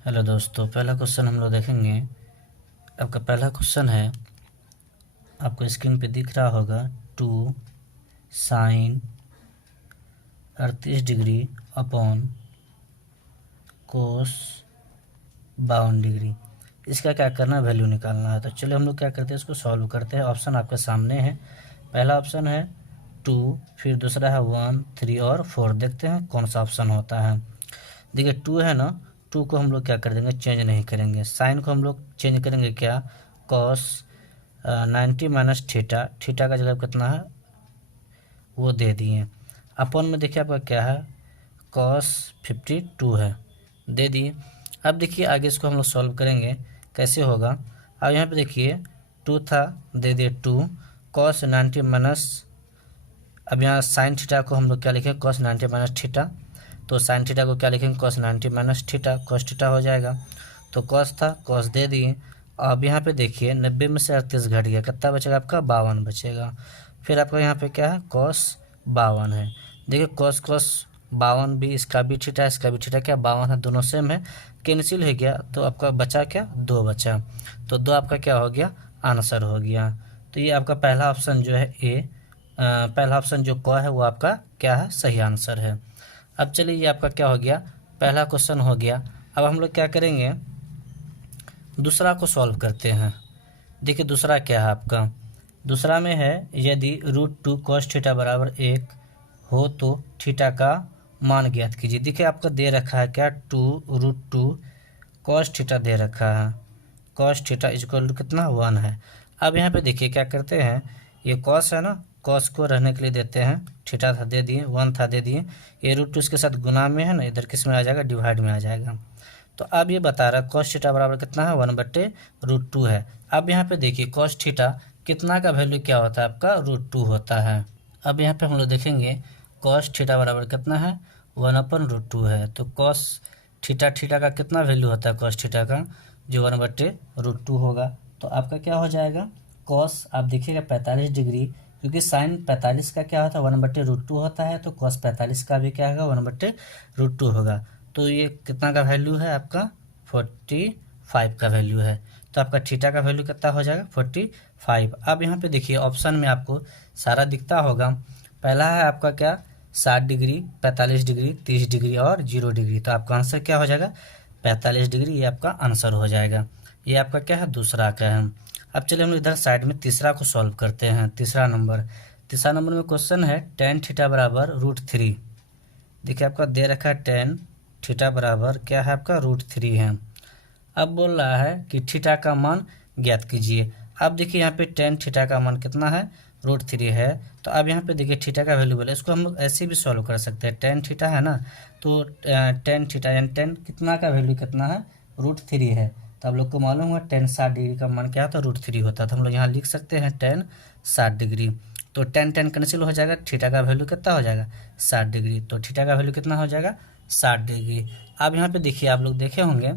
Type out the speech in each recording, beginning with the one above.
Hello दोस्तों, पहला question हम लोग देखेंगे। आपका पहला क्वेश्चन है, आपको स्क्रीन पे दिख रहा होगा 2 sine 38 degree upon cos 52 degree. इसका क्या करना है, वैल्यू निकालना है। तो चलिए हम लोग क्या करते हैं, इसको सॉल्व करते हैं। ऑप्शन आपके सामने है। पहला ऑप्शन है 2, फिर दूसरा है 1, 3 और 4। देखते हैं कौन सा ऑप्शन होता है। देखिए 2 है ना, 2 को हम लोग क्या कर देंगे, चेंज नहीं करेंगे। साइन को हम लोग चेंज करेंगे क्या, कॉस 90 माइनस थीटा। थीटा का जगह कितना है वो दे दिए। अपॉन में देखिए आपका क्या है, कॉस 52 है, दे दिए। अब देखिए आगे इसको हम लोग सॉल्व करेंगे, कैसे होगा। अब यहाँ पे देखिए 2 था, दे दिए 2, कॉस 90 माइनस, अब यहाँ साइन थीटा को हम लोग क्या लिखेंगे, कॉस 90 माइनस थीटा। तो साइन थीटा को क्या लिखेंगे, cos 90 minus theta, cos theta हो जाएगा। तो कॉस था, कॉस दे दिए। अब यहाँ पे देखिए 90 में से 38 घट गया, कितना बचेगा आपका, 52 बचेगा। फिर आपका यहाँ पे क्या है, कॉस 52 है। देखिए कॉस कॉस 52 भी, इसका भी थीटा इसका भी थीटा, क्या 52 है, दोनों सेम है, कैंसिल हो गया। तो आपका बचा क्या, 2 बचा। तो 2 आपका क्या हो गया, आंसर हो गया। तो ये आपका पहला ऑप्शन जो है ए, पहला ऑप्शन जो क है वो आपका क्या है, सही आंसर है। अब चलिए ये आपका क्या हो गया, पहला क्वेश्चन हो गया। अब हम लोग क्या करेंगे, दूसरा को सॉल्व करते हैं। देखिए दूसरा क्या है आपका, दूसरा में है यदि √2 cos थीटा बराबर 1 हो तो थीटा का मान ज्ञात कीजिए। देखिए आपका दे रखा है क्या, 2√2 cos थीटा दे रखा है, cos थीटा इक्वल टू कितना, 1 है। अब यहाँ पे देखिए क्या करते हैं, ये cos है ना, cos को रहने के लिए देते हैं, थीटा था दे दिए, 1 था दे दिए, ये √2 इसके साथ गुना में है ना, इधर किस में आ जाएगा, डिवाइड में आ जाएगा। तो अब ये बता रहा है cos थीटा बराबर कितना है, 1/√2 है। अब यहाँ पे देखिए cos थीटा कितना का वैल्यू क्या होता है आपका, √2 होता है। अब यहाँ पे हम लोग देखेंगे cos थीटा बराबर कितना है, 1/√2 है। तो cos थीटा, थीटा का कितना वैल्यू होता है cos थीटा का, जो 1/√2 होगा। तो आपका क्या हो जाएगा, cos आप देखिएगा 45 डिग्री, क्योंकि साइन 45 का क्या होता है, 1/√2 होता है। तो cos 45 का भी क्या होगा, 1/√2 होगा। तो ये कितना का वैल्यू है आपका, 45 का वैल्यू है। तो आपका थीटा का वैल्यू कितना हो जाएगा, 45। अब यहाँ पे देखिए ऑप्शन में आपको सारा दिखता होगा। पहला है आपका क्या, 60 डिग्री, 45 डिग्री, 30 डिग्री और 0 डिग्री। तो आपका आंसर क्या हो जाएगा, 45 डिग्री, ये आपका आंसर हो जाएगा। ये आपका क्या है, दूसरा का है। अब चलिए हम इधर साइड में तीसरा को सॉल्व करते हैं। तीसरा नंबर में क्वेश्चन है tan थीटा बराबर √3। देखिए आपका दे रखा है tan थीटा बराबर क्या है आपका, √3 है। अब बोल रहा है कि थीटा का मान ज्ञात कीजिए। अब देखिए यहाँ पे tan थीटा का मान कितना है, √3 है। तो अब यहाँ पे देखिए थीटा का वैल्यू बोले, इसको हम लोग ऐसे भी सॉल्व कर सकते हैं। tan थीटा है ना, तो tan थीटा यानी tan कितना का वैल्यू कितना है, √3 है। तो आप लोग को मालूम है tan 60 डिग्री का मान क्या होता है, √3 होता है। तो हम लोग यहाँ लिख सकते हैं tan 60 डिग्री। तो tan कैंसिल हो जाएगा, थीटा का वैल्यू कितना हो जाएगा, 60 डिग्री। तो थीटा का वैल्यू कितना हो जाएगा, 60 डिग्री। अब यहाँ पे देखिए आप लोग देखे होंगे,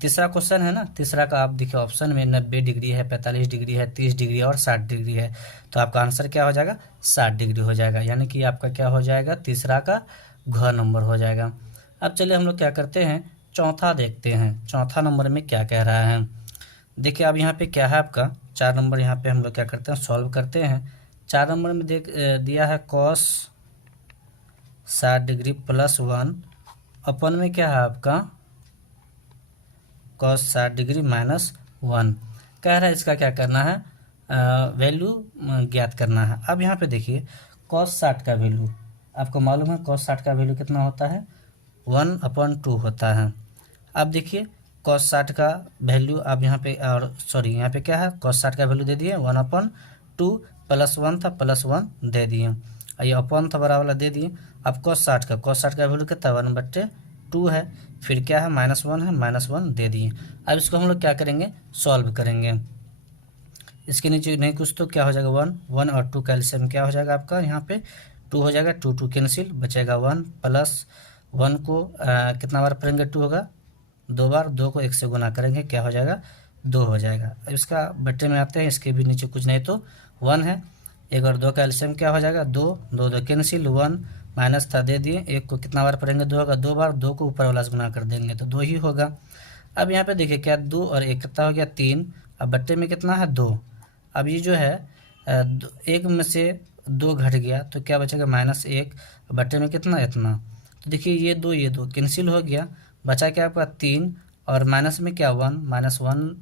तीसरा क्वेश्चन है ना, तीसरा का आप देखिए ऑप्शन में 90 डिग्री है, 45 डिग्री है, 30 डिग्री और 60 डिग्री है। तो आपका आंसर क्या हो जाएगा, 60 डिग्री हो जाएगा। यानी कि आपका क्या हो जाएगा, तीसरा का घ नंबर हो जाएगा। अब चलिए हम लोग क्या करते हैं, चौथा देखते हैं। चौथा नंबर में क्या कह रहा है, देखिए अब यहाँ पे क्या है आपका 4 नंबर, यहाँ पे हम लोग क्या करते हैं, सॉल्व करते हैं। 4 नंबर में दिया है cos 60 डिग्री प्लस 1, अपन में क्या है आपका cos 60 डिग्री माइनस 1। कह रहा है इसका क्या करना है, वैल्यू ज्ञात करना है। अब यहाँ पे देखिए cos 60 का वैल्यू आपको मालूम है, cos 60 का वैल्यू कितना होता है, 1/2 होता है। अब देखिए cos 60 का वैल्यू आप यहाँ पे, और सॉरी यहाँ पे क्या है, cos 60 का वैल्यू दे दिए 1/2, प्लस 1 था, प्लस 1 दे दिए, ये अपन था बराबर वाला दे दिए। अब cos 60 का वैल्यू कितना, 1/2 है। फिर क्या है, -1 है, -1 दे दिए। अब इसको हम लोग क्या करेंगे, सॉल्व करेंगे। इसके नीचे नहीं कुछ तो क्या हो जाएगा, 1 और 2 कैल्शियम क्या हो जाएगा आपका, यहाँ पे 2 हो जाएगा, 2 कैंसिल, बचेगा 1, प्लस 1 को कितना बार पढ़ेंगे, 2 होगा 2 बार, 2 को 1 से गुना करेंगे, क्या हो जाएगा, 2 हो जाएगा। अब इसका बट्टे में आते हैं, इसके भी नीचे कुछ नहीं तो 1 है, 1 और 2 का एलसीएम क्या हो जाएगा, 2, 2 कैंसिल, 1 माइनस था दे दिए, एक को कितना बार पढ़ेंगे, 2 होगा, 2 बार, 2 को ऊपर वाला से गुना कर देंगे तो 2 ही होगा। अब यहाँ पे देखिए क्या 2 और 1 कितना हो गया 3, अब बट्टे में कितना है 2। अब ये जो है एक में से 2 घट गया तो क्या बचेगा -1, बट्टे में कितना इतना। तो देखिए ये 2 कैंसिल हो गया, बचा क्या आपका 3 और माइनस में क्या 1, -1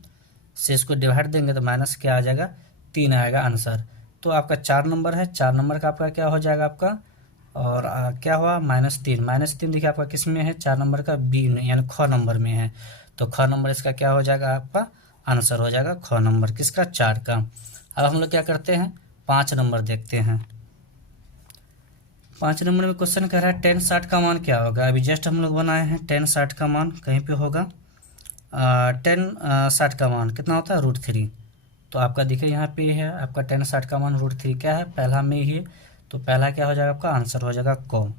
से इसको डिवाइड देंगे तो माइनस क्या आ जाएगा 3 आएगा आंसर। तो आपका 4 नंबर है, 4 नंबर का आपका क्या हो जाएगा आपका, और क्या हुआ -3, -3 देखिए आपका किस में है, 4 नंबर का बी में यानी ख नंबर में है। तो ख नंबर इसका क्या हो जाएगा आपका आंसर हो जाएगा ख नंबर किसका 4 का। अब हम लोग क्या करते हैं 5 नंबर देखते हैं। 5 नंबर में क्वेश्चन कह रहा है 10 60 का मान क्या होगा। अभी जस्ट हम लोग बनाए हैं 10 60 का मान कहीं पे होगा, 10 60 का मान कितना होता है √3। तो आपका देखिए यहाँ पे है आपका 10 60 का मान √3 क्या है पहला में ही, तो पहला क्या हो जाएगा आपका आंसर हो जाएगा क,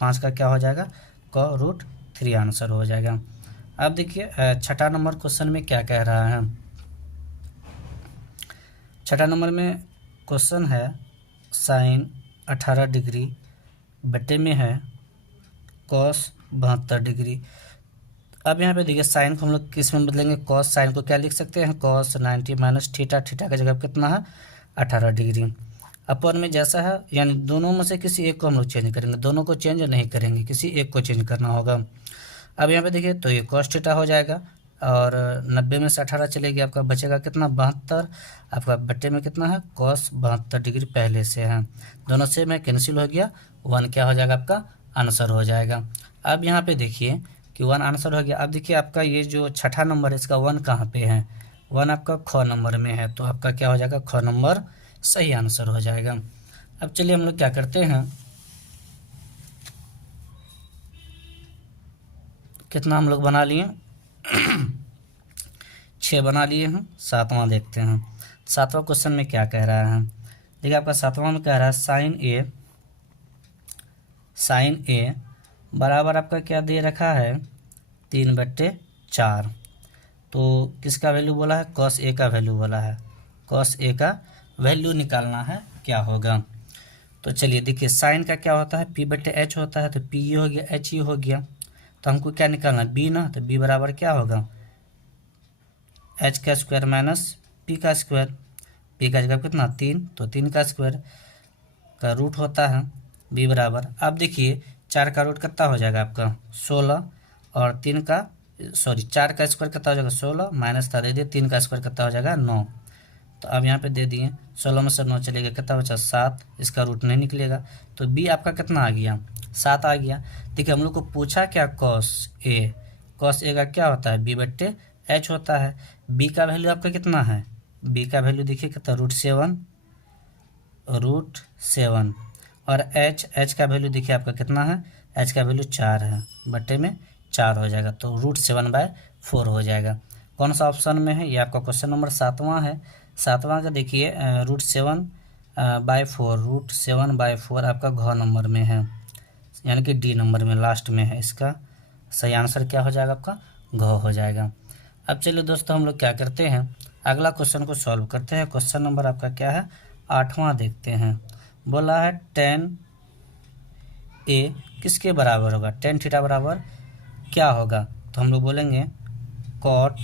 5 का क्या हो जाएगा क √3 आंसर हो जाएगा। अब देखिए छठा नंबर क्वेश्चन में क्या कह रहा है। छठा नंबर में क्वेश्चन है साइन 18 डिग्री बटे में है कॉस 72 डिग्री। अब यहाँ पे देखिए साइन को हम लोग किस में बदलेंगे, कॉस, साइन को क्या लिख सकते हैं कॉस 90 माइनस थीटा, थीटा का जगह कितना है 18 डिग्री। अपन में जैसा है यानी दोनों में से किसी एक को हम लोग चेंज करेंगे, दोनों को चेंज नहीं करेंगे, किसी एक को चेंज करना होगा। अब यहाँ पे देखिए तो ये कॉस थीटा हो जाएगा और 90 में से 18 चलेगी, आपका बचेगा कितना 72, आपका बट्टे में कितना है कॉस 72 डिग्री पहले से है, दोनों से में कैंसिल हो गया, 1 क्या हो जाएगा आपका आंसर हो जाएगा। अब यहाँ पे देखिए कि 1 आंसर हो गया। अब देखिए आपका ये जो छठा नंबर है इसका 1 कहाँ पे है, 1 आपका ख नंबर में है, तो आपका क्या हो जाएगा ख नंबर सही आंसर हो जाएगा। अब चलिए हम लोग क्या करते हैं, कितना हम लोग बना लिए 6 बना लिए हैं। 7वां देखते हैं, 7वां क्वेश्चन में क्या कह रहा है। देखिए आपका 7वां में कह रहा है साइन ए बराबर आपका क्या दे रखा है 3/4। तो किसका वैल्यू बोला है कॉस ए का वैल्यू बोला है, कॉस ए का वैल्यू निकालना है क्या होगा। तो चलिए देखिए साइन का क्या होता है P/H होता है, तो P ये हो गया H ये हो गया, तो हमको क्या निकालना है B ना, तो B बराबर क्या होगा H का स्क्वायर माइनस P का स्क्वायर, P का जगह कितना 3, तो 3 का स्क्वायर का रूट होता है B बराबर। अब देखिए 4 का रूट कितना हो जाएगा आपका 16 और 4 का स्क्वायर कितना हो जाएगा 16 माइनस था दे दिए 3 का स्क्वायर कितना हो जाएगा 9। तो अब यहाँ पे दे दिए 16 में से 9 चलेगा कितना बचा 7, इसका रूट नहीं निकलेगा, तो बी आपका कितना आ गया 7 आ गया। देखिए हम लोग को पूछा क्या कॉस ए का क्या होता है B/H होता है, बी का वैल्यू आपका कितना है, बी का वैल्यू देखिए कितना √7 और H का वैल्यू देखिए आपका कितना है, H का वैल्यू 4 है, बट्टे में 4 हो जाएगा, तो √7/4 हो जाएगा। कौन सा ऑप्शन में है, ये आपका क्वेश्चन नंबर 7वां है। 7वां का देखिए √7/4 आपका घ नंबर में है, यानी कि डी नंबर में लास्ट में है, इसका सही आंसर क्या हो जाएगा आपका घ हो जाएगा। अब चलिए दोस्तों हम लोग क्या करते हैं अगला क्वेश्चन को सॉल्व करते हैं। क्वेश्चन नंबर आपका क्या है 8वां देखते हैं। बोला है tan A किसके बराबर होगा, tan थीटा बराबर क्या होगा, तो हम लोग बोलेंगे cot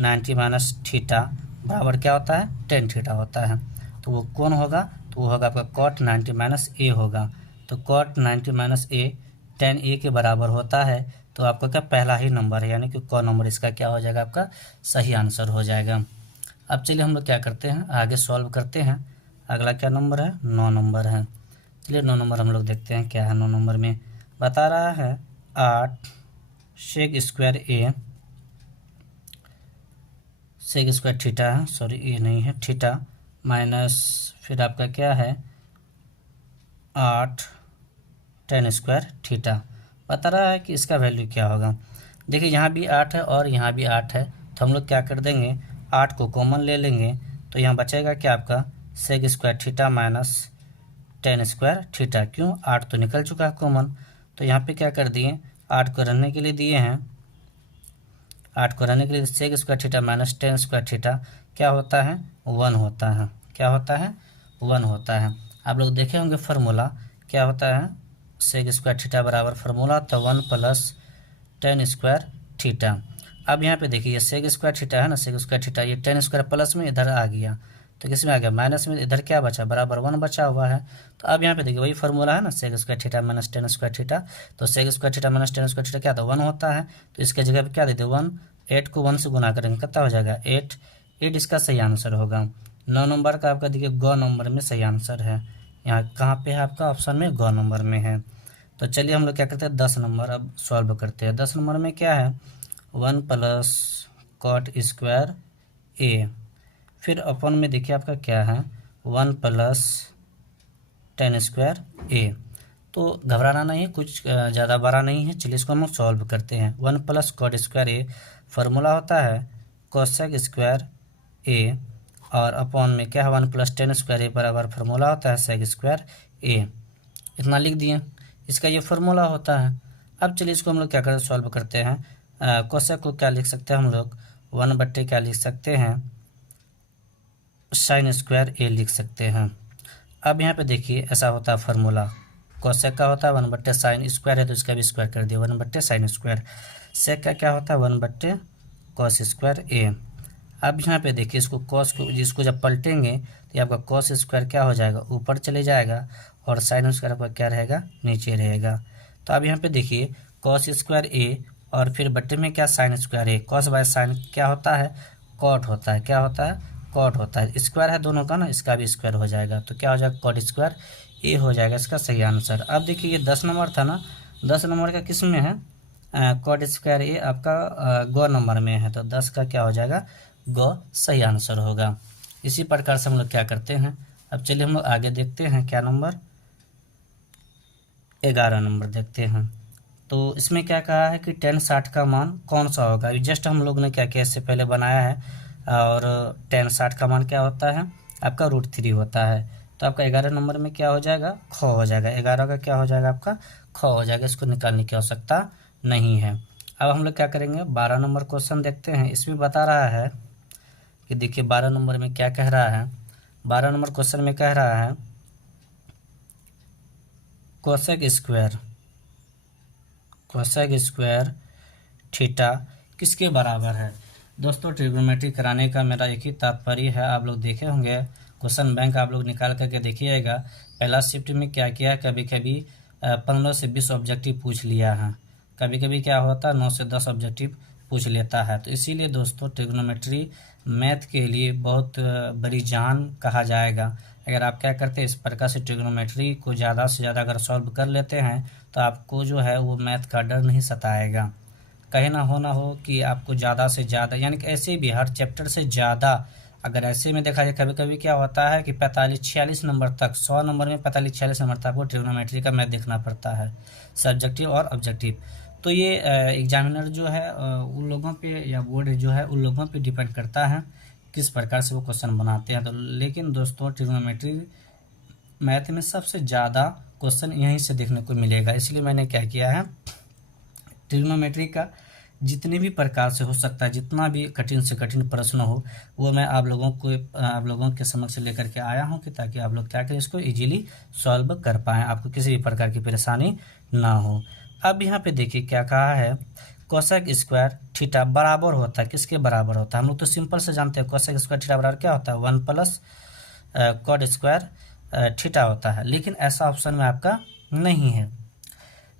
90 माइनस थीटा बराबर क्या होता है tan थीटा होता है, तो वो कौन होगा, तो वो होगा आपका cot 90 माइनस A होगा। तो cot 90 minus A tan A के बराबर होता है, तो आपका क्या पहला ही नंबर है, यानी कि क नंबर इसका क्या हो जाएगा आपका सही आंसर हो जाएगा। अब चलिए हम लोग क्या करते हैं आगे सॉल्व करते हैं। अगला क्या नंबर है 9 नंबर है। चलिए 9 नंबर हम लोग देखते हैं क्या है। 9 नंबर में बता रहा है 8 सेक स्क्वायर थीटा है, सॉरी ए नहीं है थीटा, माइनस फिर आपका क्या है 8 tan स्क्वायर थीटा। बता रहा है कि इसका वैल्यू क्या होगा। देखिए यहाँ भी 8 है और यहाँ भी 8 है, तो हम लोग क्या कर देंगे 8 को कॉमन ले लेंगे, तो यहाँ बचेगा क्या आपका sec square theta minus tan square theta. क्यों 8 तो निकल चुका है कॉमन, तो यहाँ पे क्या कर दिए 8 को रहने के लिए दिए हैं, 8 को रहने के लिए sec square theta minus tan square theta क्या होता है 1 होता है, क्या होता है 1 होता है। आप लोग देखे होंगे फार्मूला क्या होता है सेक स्क्वायर थीटा बराबर फार्मूला था 1 प्लस टेन स्क्वायर थीटा। अब यहाँ पे देखिए सेक स्क्वायर थीटा है ना, सेक स्क्वायर थीटा, ये टेन स्क्वायर प्लस में इधर आ गया तो किस में आ गया माइनस में, इधर क्या बचा बराबर 1 बचा हुआ है। तो अब यहाँ पे देखिए वही फार्मूला है ना, sec square theta minus tan square theta, तो sec square theta minus tan square theta क्या था 1 होता है, तो इसके जगह पे क्या देते 1, 8 को 1 से गुना करेंगे कितना हो जाएगा 8, 8 इसका सही आंसर होगा। 9 नंबर का आपका देखिए ग नंबर में सही आंसर है, यहाँ कहाँ पे है आपका ऑप्शन में ग नंबर में है। तो चलिए हम लोग क्या करते हैं 10 नंबर अब सॉल्व करते हैं। 10 नंबर में क्या है 1 प्लस कॉट स्क्वायर ए, फिर अपन में देखिए आपका क्या है 1 प्लस टेन स्क्वायर ए। तो घबराना नहीं, कुछ ज़्यादा बड़ा नहीं है, चलिए इसको हम सॉल्व करते हैं। 1 प्लस कॉट स्क्वायर ए फार्मूला होता है कोसेक स्क्वायर ए, और अपॉन में क्या है 1 प्लस टेन स्क्वायर ए बराबर फार्मूला होता है सेक स्क्वायर ए। इतना लिख दिए, इसका ये फार्मूला होता है। अब चलिए इसको हम लोग क्या करते सॉल्व करते हैं। कोसेक को क्या लिख सकते हैं हम लोग 1 बट्टे क्या लिख सकते हैं साइन स्क्वायर ए लिख सकते हैं। अब यहाँ पे देखिए ऐसा होता है फार्मूला, कोसेक का होता है 1 बट्टे साइन स्क्वायर है तो इसका भी स्क्वायर कर दिया 1 बट्टे साइन स्क्वायर। सेक का क्या होता है 1 बट्टे कॉस स्क्वायर ए। अब यहाँ पे देखिए इसको कॉस को जिसको जब पलटेंगे तो आपका कॉस स्क्वायर क्या हो जाएगा ऊपर चले जाएगा और साइन स्क्वायर आपका क्या रहेगा नीचे रहेगा। तो अब यहाँ पे देखिए कॉस स्क्वायर ए और फिर बट्टे में क्या sine square A, cos by sine क्या होता है कॉट होता है, क्या होता है कॉट होता है, स्क्वायर है दोनों का ना, इसका भी स्क्वायर हो जाएगा तो क्या हो जाएगा कॉट स्क्वायर ए हो जाएगा इसका सही आंसर। अब देखिए ये 10 नंबर था ना, 10 नंबर का किस में है कॉट स्क्वायर ए आपका ग नंबर में है, तो 10 का क्या हो जाएगा ग सही आंसर होगा। इसी प्रकार से हम लोग क्या करते हैं। अब चलिए हम लोग आगे देखते हैं क्या नंबर 11 नंबर देखते हैं। तो इसमें क्या कहा है कि 10 60 का मान कौन सा होगा। अभी जस्ट हम लोग ने क्या किया इससे पहले बनाया है, और 10 60 का मान क्या होता है आपका √3 होता है। तो आपका 11 नंबर में क्या हो जाएगा ख हो जाएगा, 11 का क्या हो जाएगा आपका ख हो जाएगा, इसको निकालने की आवश्यकता नहीं है। अब हम लोग क्या करेंगे 12 नंबर क्वेश्चन देखते हैं। इसमें बता रहा है कि देखिए 12 नंबर में क्या कह रहा है, 12 नंबर क्वेश्चन में कह रहा है कोसेक स्क्वायर थीटा किसके बराबर है। दोस्तों ट्रिग्नोमेट्री कराने का मेरा एक ही तात्पर्य है, आप लोग देखे होंगे क्वेश्चन बैंक आप लोग निकाल करके देखिएगा, पहला शिफ्ट में क्या किया कभी कभी 15 से 20 ऑब्जेक्टिव पूछ लिया है, कभी कभी क्या होता है 9 से 10 ऑब्जेक्टिव पूछ लेता है। तो इसीलिए दोस्तों ट्रिग्नोमेट्री मैथ के लिए बहुत बड़ी जान कहा जाएगा। अगर आप क्या करते हैं इस प्रकार से ट्रिग्नोमेट्री को ज़्यादा से ज़्यादा अगर सॉल्व कर लेते हैं तो आपको जो है वो मैथ का डर नहीं सताएगा। कहीं ना हो कि आपको ज़्यादा से ज़्यादा यानी कि ऐसे भी हर चैप्टर से ज़्यादा अगर ऐसे में देखा जाए, कभी कभी क्या होता है कि 45-46 नंबर तक 100 नंबर में 45-46 नंबर तक आपको ट्रिग्नोमेट्री का मैथ देखना पड़ता है, सब्जेक्टिव और ऑब्जेक्टिव। तो ये एग्जामिनर जो है उन लोगों पे या बोर्ड जो है उन लोगों पे डिपेंड करता है किस प्रकार से वो क्वेश्चन बनाते हैं। तो लेकिन दोस्तों ट्रिग्नोमेट्री मैथ में सबसे ज़्यादा क्वेश्चन यहीं से देखने को मिलेगा, इसलिए मैंने क्या किया है ट्रिग्नोमेट्री का जितने भी प्रकार से हो सकता है, जितना भी कठिन से कठिन प्रश्न हो वो मैं आप लोगों के समक्ष लेकर के आया हूं कि ताकि आप लोग क्या करें इसको इजीली सॉल्व कर पाएँ, आपको किसी भी प्रकार की परेशानी ना हो। अब यहाँ पे देखिए क्या कहा है कोसेक स्क्वायर थीटा बराबर होता है किसके बराबर होता है। हम लोग तो सिंपल से जानते हैं कोसेक स्क्वायर थीटा बराबर क्या होता है 1 प्लस कॉट स्क्वायर थीटा होता है, लेकिन ऐसा ऑप्शन में आपका नहीं है,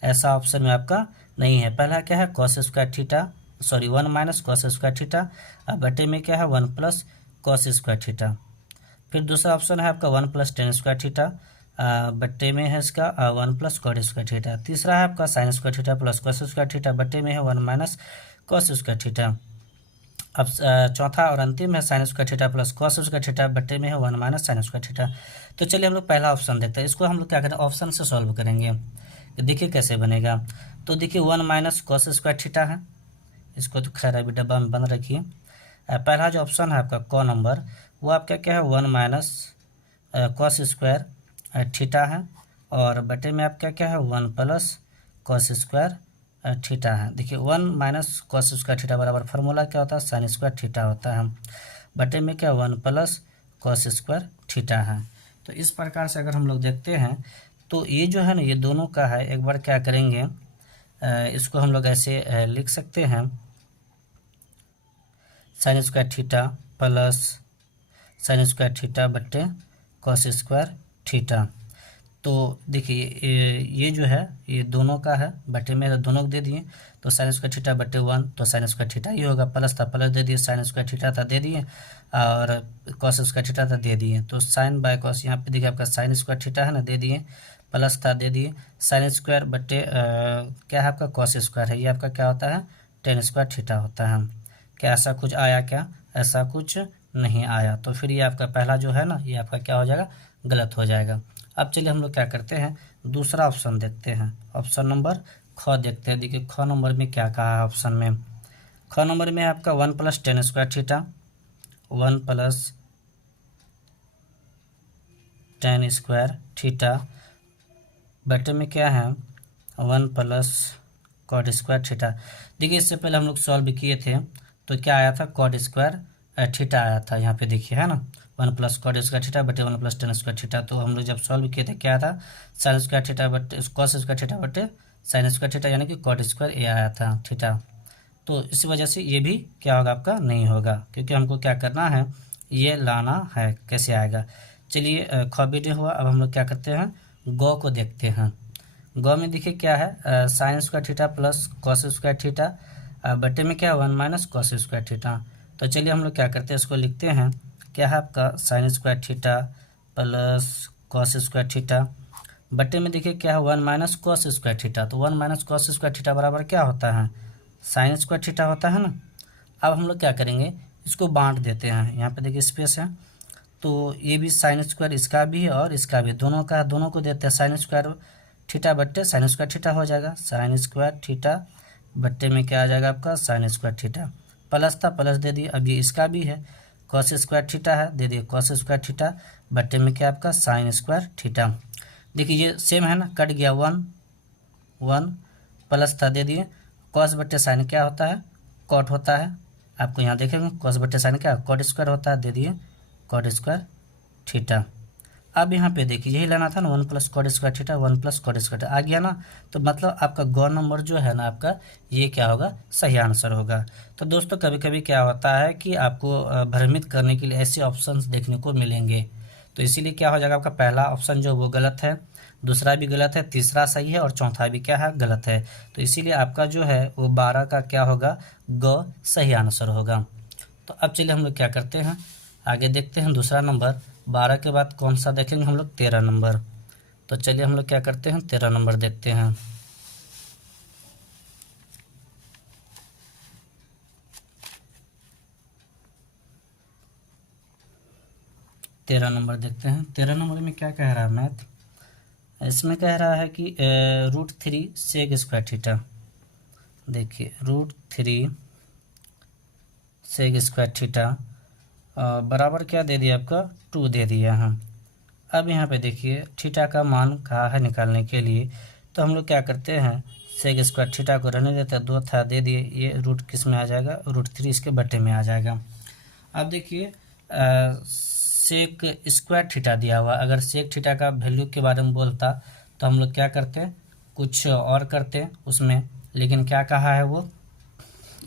ऐसा ऑप्शन में आपका नहीं है। पहला क्या है cos square theta 1 minus cos square theta, अब बटे में क्या है 1 प्लस कॉस स्क्वायर थीटा। फिर दूसरा ऑप्शन है आपका 1 प्लस टेन स्क्वायर थीटा, बट्टे में है इसका 1 प्लस कॉट स्क्वायर थीटा। तीसरा है आपका sine square theta plus cos square theta, बट्टे में है 1 माइनस कॉस स्क्वायर थीटा। अब चौथा और अंतिम है sine square theta plus cos square theta, बट्टे में है 1 माइनस साइन स्क्वायर थीटा। तो चलिए हम लोग पहला ऑप्शन देखते हैं, इसको हम लोग क्या करें ऑप्शन से सॉल्व करेंगे, देखिए कैसे बनेगा। तो देखिए 1 माइनस कॉस स्क्वायर थीटा है, इसको तो खैर अभी डब्बा में बंद रखिए। पहला जो ऑप्शन है आपका क नंबर वो आपका क्या है 1 माइनस कॉस स्क्वायर थीटा है, और बटे में आपका क्या है 1 प्लस कॉस स्क्वायर थीटा है। देखिए 1 माइनस कॉस स्क्वायर थीटा बराबर फार्मूला क्या होता है साइन स्क्वायर थीटा होता है, बटे में क्या 1 प्लस कॉस स्क्वायर थीटा है। तो इस प्रकार से अगर हम लोग देखते हैं तो ये जो है ना ये दोनों का है, एक बार क्या करेंगे इसको हम लोग ऐसे लिख सकते हैं, sine square theta plus sine square theta बट्टे कॉस स्क्वायर थीटा। तो देखिए ये जो है ये दोनों का है, बटे में दोनों को दे दिए, तो साइन स्क्वायर थीटा बटे 1, तो साइन स्क्वायर थीटा ही होगा, प्लस था प्लस दे दिए, साइन स्क्वायर थीटा था दे दिए, और कॉस स्क्वायर थीटा था दे दिए। तो साइन बाय कॉस यहाँ पे देखिए आपका साइन स्क्वायर थीटा है ना दे दिए, प्लस था दे दिए, साइन स्क्वायर बटे क्या है आपका कॉस स्क्वायर है, ये आपका क्या होता है टेन स्क्वायर थीटा होता है। क्या ऐसा कुछ आया क्या? ऐसा कुछ नहीं आया, तो फिर ये आपका पहला जो है ना ये आपका क्या हो जाएगा, गलत हो जाएगा। अब चलिए हम लोग क्या करते हैं दूसरा ऑप्शन देखते हैं, ऑप्शन नंबर ख देखते हैं। देखिए ख नंबर में क्या कहा है ऑप्शन में, ख नंबर में आपका 1 plus ten square theta, 1 plus ten square theta बटे में क्या है 1 प्लस कॉट स्क्वायर थीटा। देखिए इससे पहले हम लोग सॉल्व किए थे तो क्या आया था कॉट स्क्वायर थीटा आया था, यहाँ पे देखिए है ना 1 प्लस कॉट स्क्वायर थीटा बटे 1 प्लस टेन स्क्वायर थीटा। तो हम लोग जब सॉल्व किए थे क्या था साइन स्क्वायर थीटा बटे कॉस स्क्वायर थीटा बटे साइन स्क्वायर थीटा, यानी कि कॉट स्क्वायर ए आया था थीटा। तो इस वजह से ये भी क्या होगा आपका नहीं होगा, क्योंकि हमको क्या करना है ये लाना है, कैसे आएगा। चलिए ख भी नहीं हुआ, अब हम लोग क्या करते हैं गौ को देखते हैं। गौ में देखिए क्या है sine square theta plus cos square theta बटे में क्या 1 माइनस कॉस स्क्वायर थीटा। तो चलिए हम लोग क्या करते हैं इसको लिखते हैं, क्या है आपका sine square theta plus cos square theta बटे में देखिए क्या है 1 माइनस कॉस स्क्वायर थीटा। तो 1 माइनस कॉस स्क्वायर थीटा बराबर क्या होता है साइन स्क्वायर थीटा होता है ना। अब हम लोग क्या करेंगे इसको बांट देते हैं, यहाँ पे देखिए स्पेस है, तो ये भी साइन स्क्वायर इसका भी है और इसका भी, दोनों का दोनों को देते हैं साइन स्क्वायर थीटा बट्टे साइन स्क्वायर थीटा हो जाएगा, साइन स्क्वायर थीटा बट्टे में क्या आ जाएगा आपका साइन स्क्वायर थीटा, प्लस था प्लस दे दिए, अब ये इसका भी है कॉस स्क्वायर थीटा है दे दिए कॉस स्क्वायर थीटा बट्टे में क्या आपका साइन स्क्वायर थीटा। देखिए ये सेम है ना, कट गया 1 प्लस था दे दिए, कॉस बट्टे साइन क्या होता है कॉट होता है, आपको यहाँ देखेंगे कॉस बट्टे साइन क्या कॉट स्क्वायर होता है दे दिए कॉट स्क्वायर थीटा। अब यहाँ पे देखिए यही लेना था ना 1 plus cot square theta 1 plus cot square आ गया ना, तो मतलब आपका गौ नंबर जो है ना आपका ये क्या होगा सही आंसर होगा। तो दोस्तों कभी कभी क्या होता है कि आपको भ्रमित करने के लिए ऐसे ऑप्शंस देखने को मिलेंगे, तो इसीलिए क्या हो जाएगा आपका पहला ऑप्शन जो वो गलत है, दूसरा भी गलत है, तीसरा सही है और चौथा भी क्या है गलत है। तो इसीलिए आपका जो है वो 12 का क्या होगा ग सही आंसर होगा। तो अब चलिए हम लोग क्या करते हैं आगे देखते हैं दूसरा नंबर, 12 के बाद कौन सा देखेंगे हम लोग 13 नंबर। तो चलिए हम लोग क्या करते हैं 13 नंबर देखते हैं। तेरह नंबर देखते हैं, 13 नंबर में क्या कह रहा है मैथ, इसमें कह रहा है कि √3 सेक स्क्वायर थीटा। देखिए √3 सेक स्क्वायर थीटा बराबर क्या दे दिया आपका 2 दे दिया है। अब यहाँ पे देखिए थीटा का मान कहा है निकालने के लिए, तो हम लोग क्या करते हैं सेक स्क्वायर थीटा को रहने देते हैं, 2 था दे दिए, ये रूट किस में आ जाएगा √3 इसके बटे में आ जाएगा। अब देखिए सेक स्क्वायर थीटा दिया हुआ, अगर सेक थीटा का वैल्यू के बारे में बोलता तो हम लोग क्या करते कुछ और करते उसमें, लेकिन क्या कहा है वो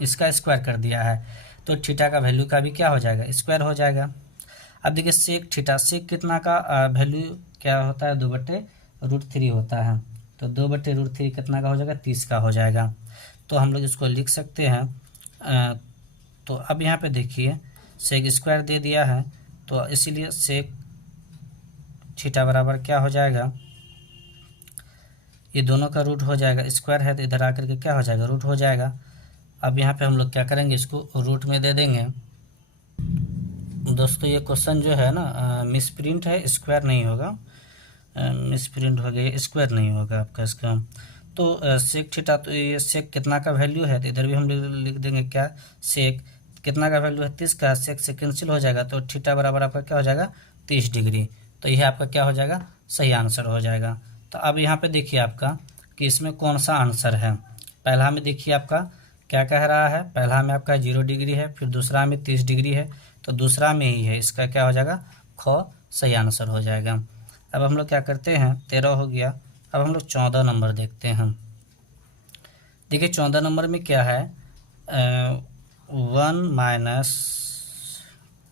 इसका स्क्वायर कर दिया है, तो थीटा का वैल्यू का भी क्या हो जाएगा स्क्वायर हो जाएगा। अब देखिए सेक थीटा, सेक कितना का वैल्यू क्या होता है 2/√3 होता है, तो 2/√3 कितना का हो जाएगा 30 का हो जाएगा। तो हम लोग इसको लिख सकते हैं। तो अब यहाँ पे देखिए सेक स्क्वायर दे दिया है, तो इसीलिए सेक थीटा बराबर क्या हो जाएगा, ये दोनों का रूट हो जाएगा, स्क्वायर है तो इधर आकर के क्या हो जाएगा रूट हो जाएगा। अब यहाँ पे हम लोग क्या करेंगे इसको रूट में दे देंगे। दोस्तों ये क्वेश्चन जो है ना मिसप्रिंट है, स्क्वायर नहीं होगा, मिसप्रिंट हो गया, स्क्वायर नहीं होगा आपका इसका। तो सेक थीटा, तो ये सेक कितना का वैल्यू है तो इधर भी हम लिख देंगे क्या सेक कितना का वैल्यू है 30 का, सेक से कैंसिल हो जाएगा, तो थीटा बराबर आपका क्या हो जाएगा 30 डिग्री। तो यह आपका क्या हो जाएगा सही आंसर हो जाएगा। तो अब यहाँ पे देखिए आपका कि इसमें कौन सा आंसर है। पहला में देखिए आपका क्या कह रहा है, पहला में आपका 0 डिग्री है, फिर दूसरा में 30 डिग्री है, तो दूसरा में ही है, इसका क्या हो जाएगा ख सही आंसर हो जाएगा। अब हम लोग क्या करते हैं, 13 हो गया। अब हम लोग 14 नंबर देखते हैं। देखिए 14 नंबर में क्या है, 1 माइनस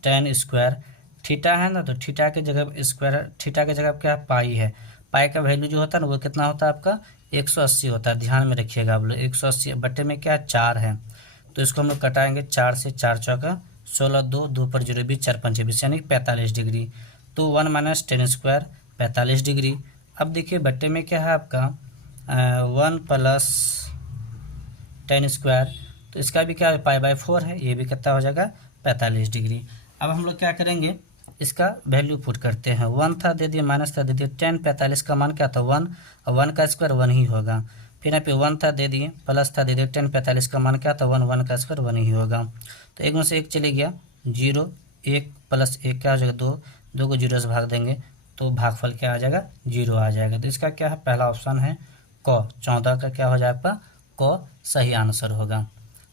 10 स्क्वायर, थीटा है ना, तो थीटा के जगह स्क्वायर, थीटा के जगह क्या है, पाई है। पाई का वैल्यू जो होता है ना वो कितना होता है आपका, 180 होता है। ध्यान में रखिएगा आप लोग, 180 बट्टे में क्या 4 है, तो इसको हम लोग कटाएंगे 4 से, 4 चौका 16, 2 पर 0 20, 4 पंचे 20, यानी 45 डिग्री। तो 1 माइनस 10 स्क्वायर 45 डिग्री। अब देखिए बट्टे में क्या है आपका 1 प्लस 10 स्क्वायर, तो इसका भी क्या है, पाई बाय 4 है, ये भी कितना हो जाएगा 45 डिग्री। अब हम लोग क्या करेंगे, इसका वैल्यू पुट करते हैं। 1 था दे दिए, माइनस था दे दिए, 10 45 का मान क्या था 1, और 1 का स्क्वायर 1 ही होगा। फिर यहाँ पे 1 था दे दिए, प्लस था दे दिए, 10 45 का मान क्या था 1, 1 का स्क्वायर 1 ही होगा। तो एक में से एक चले गया, 0, 1 प्लस 1 क्या हो जाएगा 2, 2 को 0 से भाग देंगे तो भागफल क्या आ जाएगा 0 आ जाएगा। तो इसका क्या है, पहला ऑप्शन है क, 14 का क्या हो जाएगा आपका क सही आंसर होगा।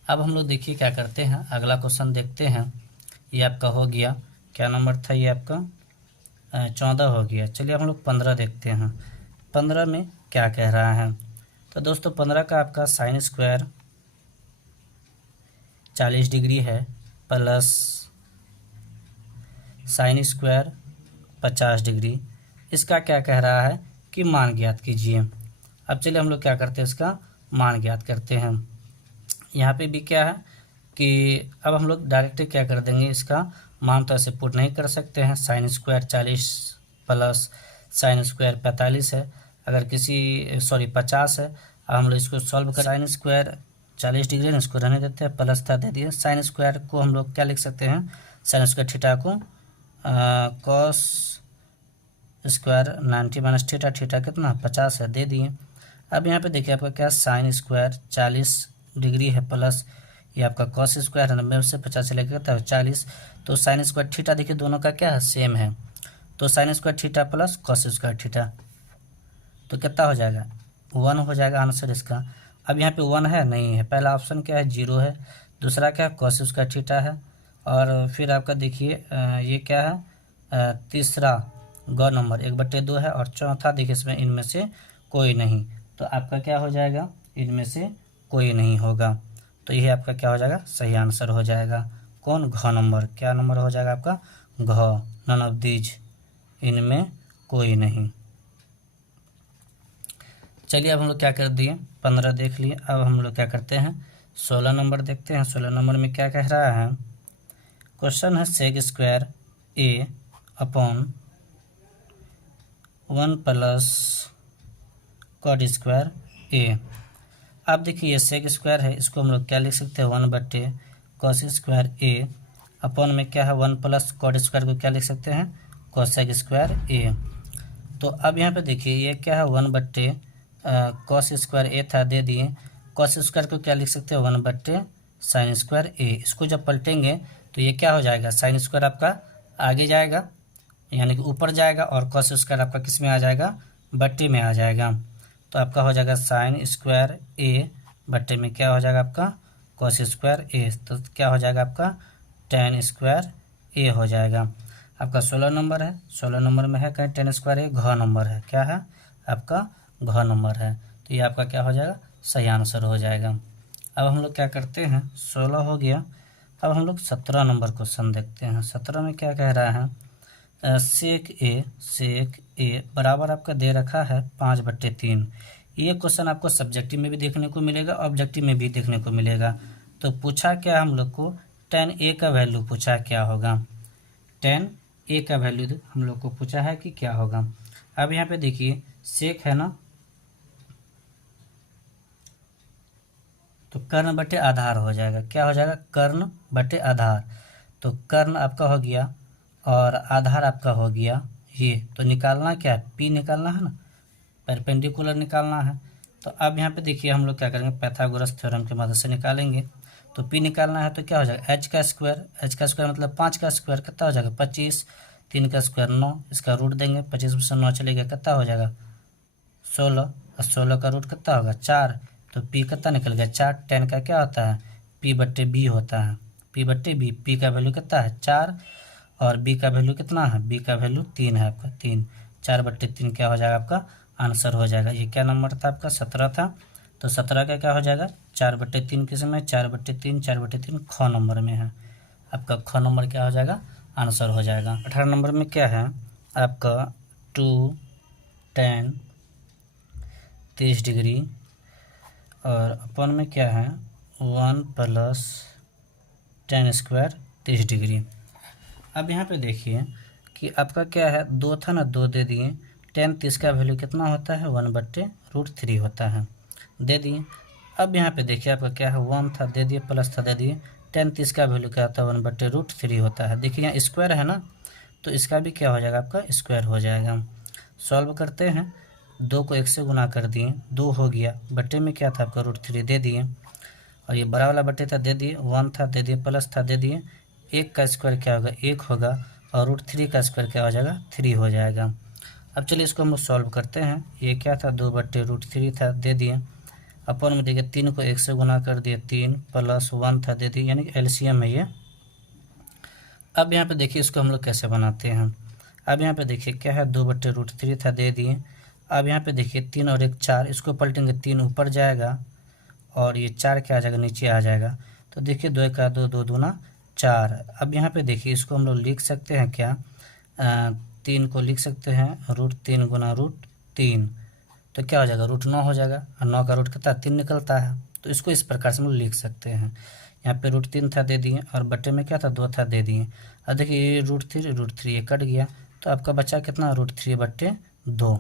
अब हम लोग देखिए क्या करते हैं, अगला क्वेश्चन देखते हैं। ये आपका हो गया, क्या नंबर था ये आपका 14 हो गया। चलिए हम लोग 15 देखते हैं। 15 में क्या कह रहा है, तो दोस्तों 15 का आपका साइन स्क्वायर 40 डिग्री है, प्लस साइन स्क्वायर 50 डिग्री। इसका क्या कह रहा है कि मान ज्ञात कीजिए। अब चलिए हम लोग क्या करते हैं, इसका मान ज्ञात करते हैं। यहाँ पे भी क्या है कि अब हम लोग डायरेक्ट क्या कर देंगे, इसका मान तो ऐसे पुट नहीं कर सकते हैं। Sine square 40 plus sine square 45 है, अगर किसी सॉरी 50 है। अब हम लोग इसको सॉल्व कर, साइन स्क्वायर 40 डिग्री, इसको रहने देते हैं, प्लस था दे दिए। साइन स्क्वायर को हम लोग क्या लिख सकते हैं, साइन स्क्वायर थीटा को cos square 90 minus theta, theta कितना 50 है दे दिए। अब यहाँ पे देखिए आपका क्या साइन स्क्वायर 40 डिग्री है, प्लस ये आपका कॉस स्क्वायर है 90 से 50 से लेकर कितना 40, तो साइन स्क्वायर थीटा देखिए दोनों का क्या है सेम है, तो sine square theta plus cos square theta तो कितना हो जाएगा 1 हो जाएगा आंसर इसका। अब यहाँ पे 1 है नहीं है, पहला ऑप्शन क्या है 0 है, दूसरा क्या है कॉस स्क्वायर थीटा है, और फिर आपका देखिए ये क्या है तीसरा ग नंबर 1/2 है, और चौथा देखिए इसमें इनमें से कोई नहीं, तो आपका क्या हो जाएगा इनमें से कोई नहीं होगा। तो यही आपका क्या हो जाएगा सही आंसर हो जाएगा। कौन, घ नंबर, क्या नंबर हो जाएगा आपका घ, नन ऑफ दीज, इनमें कोई नहीं। चलिए अब हम लोग क्या कर दिए 15 देख लिए। अब हम लोग क्या करते हैं 16 नंबर देखते हैं। 16 नंबर में क्या कह रहा है, क्वेश्चन है सेक स्क्वायर ए अपॉन 1 प्लस कॉट स्क्वायर ए। अब देखिए ये सेक स्क्वायर है, इसको हम लोग क्या लिख सकते हैं 1/, कॉस स्क्वायर ए, अपॉन में क्या है 1 प्लस कॉट स्क्वायर को क्या लिख सकते हैं कोसेक स्क्वायर ए। तो अब यहाँ पे देखिए ये क्या है 1/, कॉस स्क्वायर ए था दे दिए, कॉस स्क्वायर को क्या लिख सकते हैं 1/, साइन स्क्वायर ए। इसको जब पलटेंगे तो ये क्या हो जाएगा, साइन स्क्वायर आपका आगे जाएगा यानी कि ऊपर जाएगा, और कॉस स्क्वायर आपका किस में आ जाएगा बट्टे में आ जाएगा। तो आपका हो जाएगा साइन स्क्वायर ए बट्टे में क्या हो जाएगा आपका कॉस स्क्वायर ए, तो क्या हो जाएगा आपका टेन स्क्वायर ए हो जाएगा। आपका 16 नंबर है, 16 नंबर में है कहीं टेन स्क्वायर ए, घ नंबर है, क्या है आपका घ नंबर है, तो ये आपका क्या हो जाएगा सही आंसर हो जाएगा। अब हम लोग क्या करते हैं 16 हो गया। अब हम लोग 17 नंबर क्वेश्चन देखते हैं। 17 में क्या कह रहा है, सेक ए बराबर आपका दे रखा है 5/3। ये क्वेश्चन आपको सब्जेक्टिव में भी देखने को मिलेगा, ऑब्जेक्टिव में भी देखने को मिलेगा। तो पूछा क्या हम लोग को, tan a का वैल्यू पूछा क्या होगा, tan a का वैल्यू हम लोग को पूछा है कि क्या होगा। अब यहाँ पे देखिए सेक है ना, तो कर्ण बटे आधार हो जाएगा, क्या हो जाएगा कर्ण बटे आधार। तो कर्ण आपका हो गया और आधार आपका हो गया ये, तो निकालना क्या है p निकालना है ना, परपेंडिकुलर निकालना है। तो अब यहाँ पे देखिए हम लोग क्या करेंगे पाइथागोरस थ्योरम की मदद से निकालेंगे। तो p निकालना है तो क्या हो जाएगा h का स्क्वायर मतलब 5 का स्क्वायर कितना हो जाएगा 25, 3 का स्क्वायर 9, इसका रूट देंगे 25 में से 9 चलेगा कितना हो जाएगा 16, और 16 का रूट कितना होगा 4, तो p कितना निकल गया 4। tan का क्या होता है p/b होता है, p/b, p का वैल्यू कितना है 4, और b का वैल्यू कितना है b का वैल्यू 3 है आपका 3, 4/3 क्या हो जाएगा आपका आंसर हो जाएगा। ये क्या नंबर था आपका 17 था, तो 17 का क्या हो जाएगा 4/3 किस में 4/3 4/3 ख नंबर में है, आपका ख नंबर क्या हो जाएगा आंसर हो जाएगा। 18 नंबर में क्या है आपका 2 10 30 डिग्री और अपन में क्या है 1 + 10 स्क्वायर 30 डिग्री। अब यहाँ पे देखिए कि आपका क्या है 2 था ना, 2 दे दिए, 10 30 का वैल्यू कितना होता है 1/√3 होता है, दे दिए। अब यहाँ पे देखिए आपका क्या है 1 था दे दिए, प्लस था दे दिए, 10 30 का वैल्यू क्या होता है 1/√3 होता है। देखिए यहाँ स्क्वायर है ना, तो इसका भी क्या हो जाएगा आपका स्क्वायर हो जाएगा। सॉल्व करते हैं, 2 को 1 से गुना कर दिए, 2 हो गया, बट्टे में क्या था आपका √3 दे दिए, और ये बड़ा वाला बट्टे था दे दिए, 1 था दे दिए, प्लस था दे दिए, 1 का स्क्वायर क्या होगा 1 होगा, और √3 का स्क्वायर क्या हो जाएगा 3 हो जाएगा। अब चलिए इसको हम सॉल्व करते हैं। ये क्या था 2/√3 था दे दिए, अपन में देखिए 3 को 1 से गुना कर दिए, 3 + 1 था दे दिए, यानी कि एलसीएम है ये। अब यहाँ पे देखिए इसको हम लोग कैसे बनाते हैं। अब यहाँ पे देखिए क्या है 2/√3 था दे दिए, अब यहाँ पे देखिए 3 और 1 4, इसको पलटेंगे 3 ऊपर जाएगा और ये 4 क्या आ जाएगा नीचे आ जाएगा। तो देखिए 2 का 2 2 दूना 4। अब यहाँ पे देखिए इसको हम लोग लिख सकते हैं क्या 3 को लिख सकते हैं √3 गुना √3, तो क्या हो जाएगा √9 हो जाएगा, और 9 का रूट कितना 3 निकलता है, तो इसको इस प्रकार से हम लोग लिख सकते हैं। यहाँ पे √3 था दे दिए और बट्टे में क्या था 2 था दे दिए। अब देखिए ये √3 ये कट गया, तो आपका बचा कितना √3/2,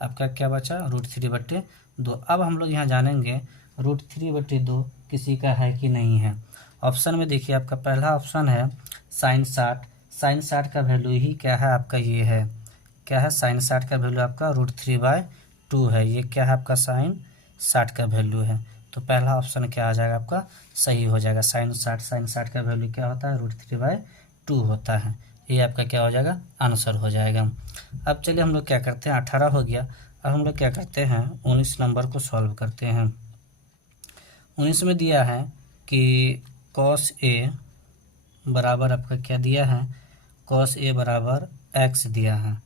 आपका क्या बचा √3/2। अब हम लोग यहाँ जानेंगे √3/2 किसी का है कि नहीं है। ऑप्शन में देखिए आपका पहला ऑप्शन है sin60, sin60 का वैल्यू ही क्या है आपका ये है, क्या है sin60 का वैल्यू आपका √3/2 है, ये क्या है आपका sin60 का वैल्यू है, तो पहला ऑप्शन क्या आ जाएगा आपका सही हो जाएगा। sin60 का वैल्यू क्या होता है √3/2 होता है, ये आपका क्या हो जाएगा आंसर हो जाएगा। अब चलिए हम लोग क्या करते हैं 18 हो गया, अब हम लोग क्या करते हैं 19 नंबर को सॉल्व करते हैं। 19 में दिया है कि cos A बराबर आपका क्या दिया है cos A बराबर x दिया है,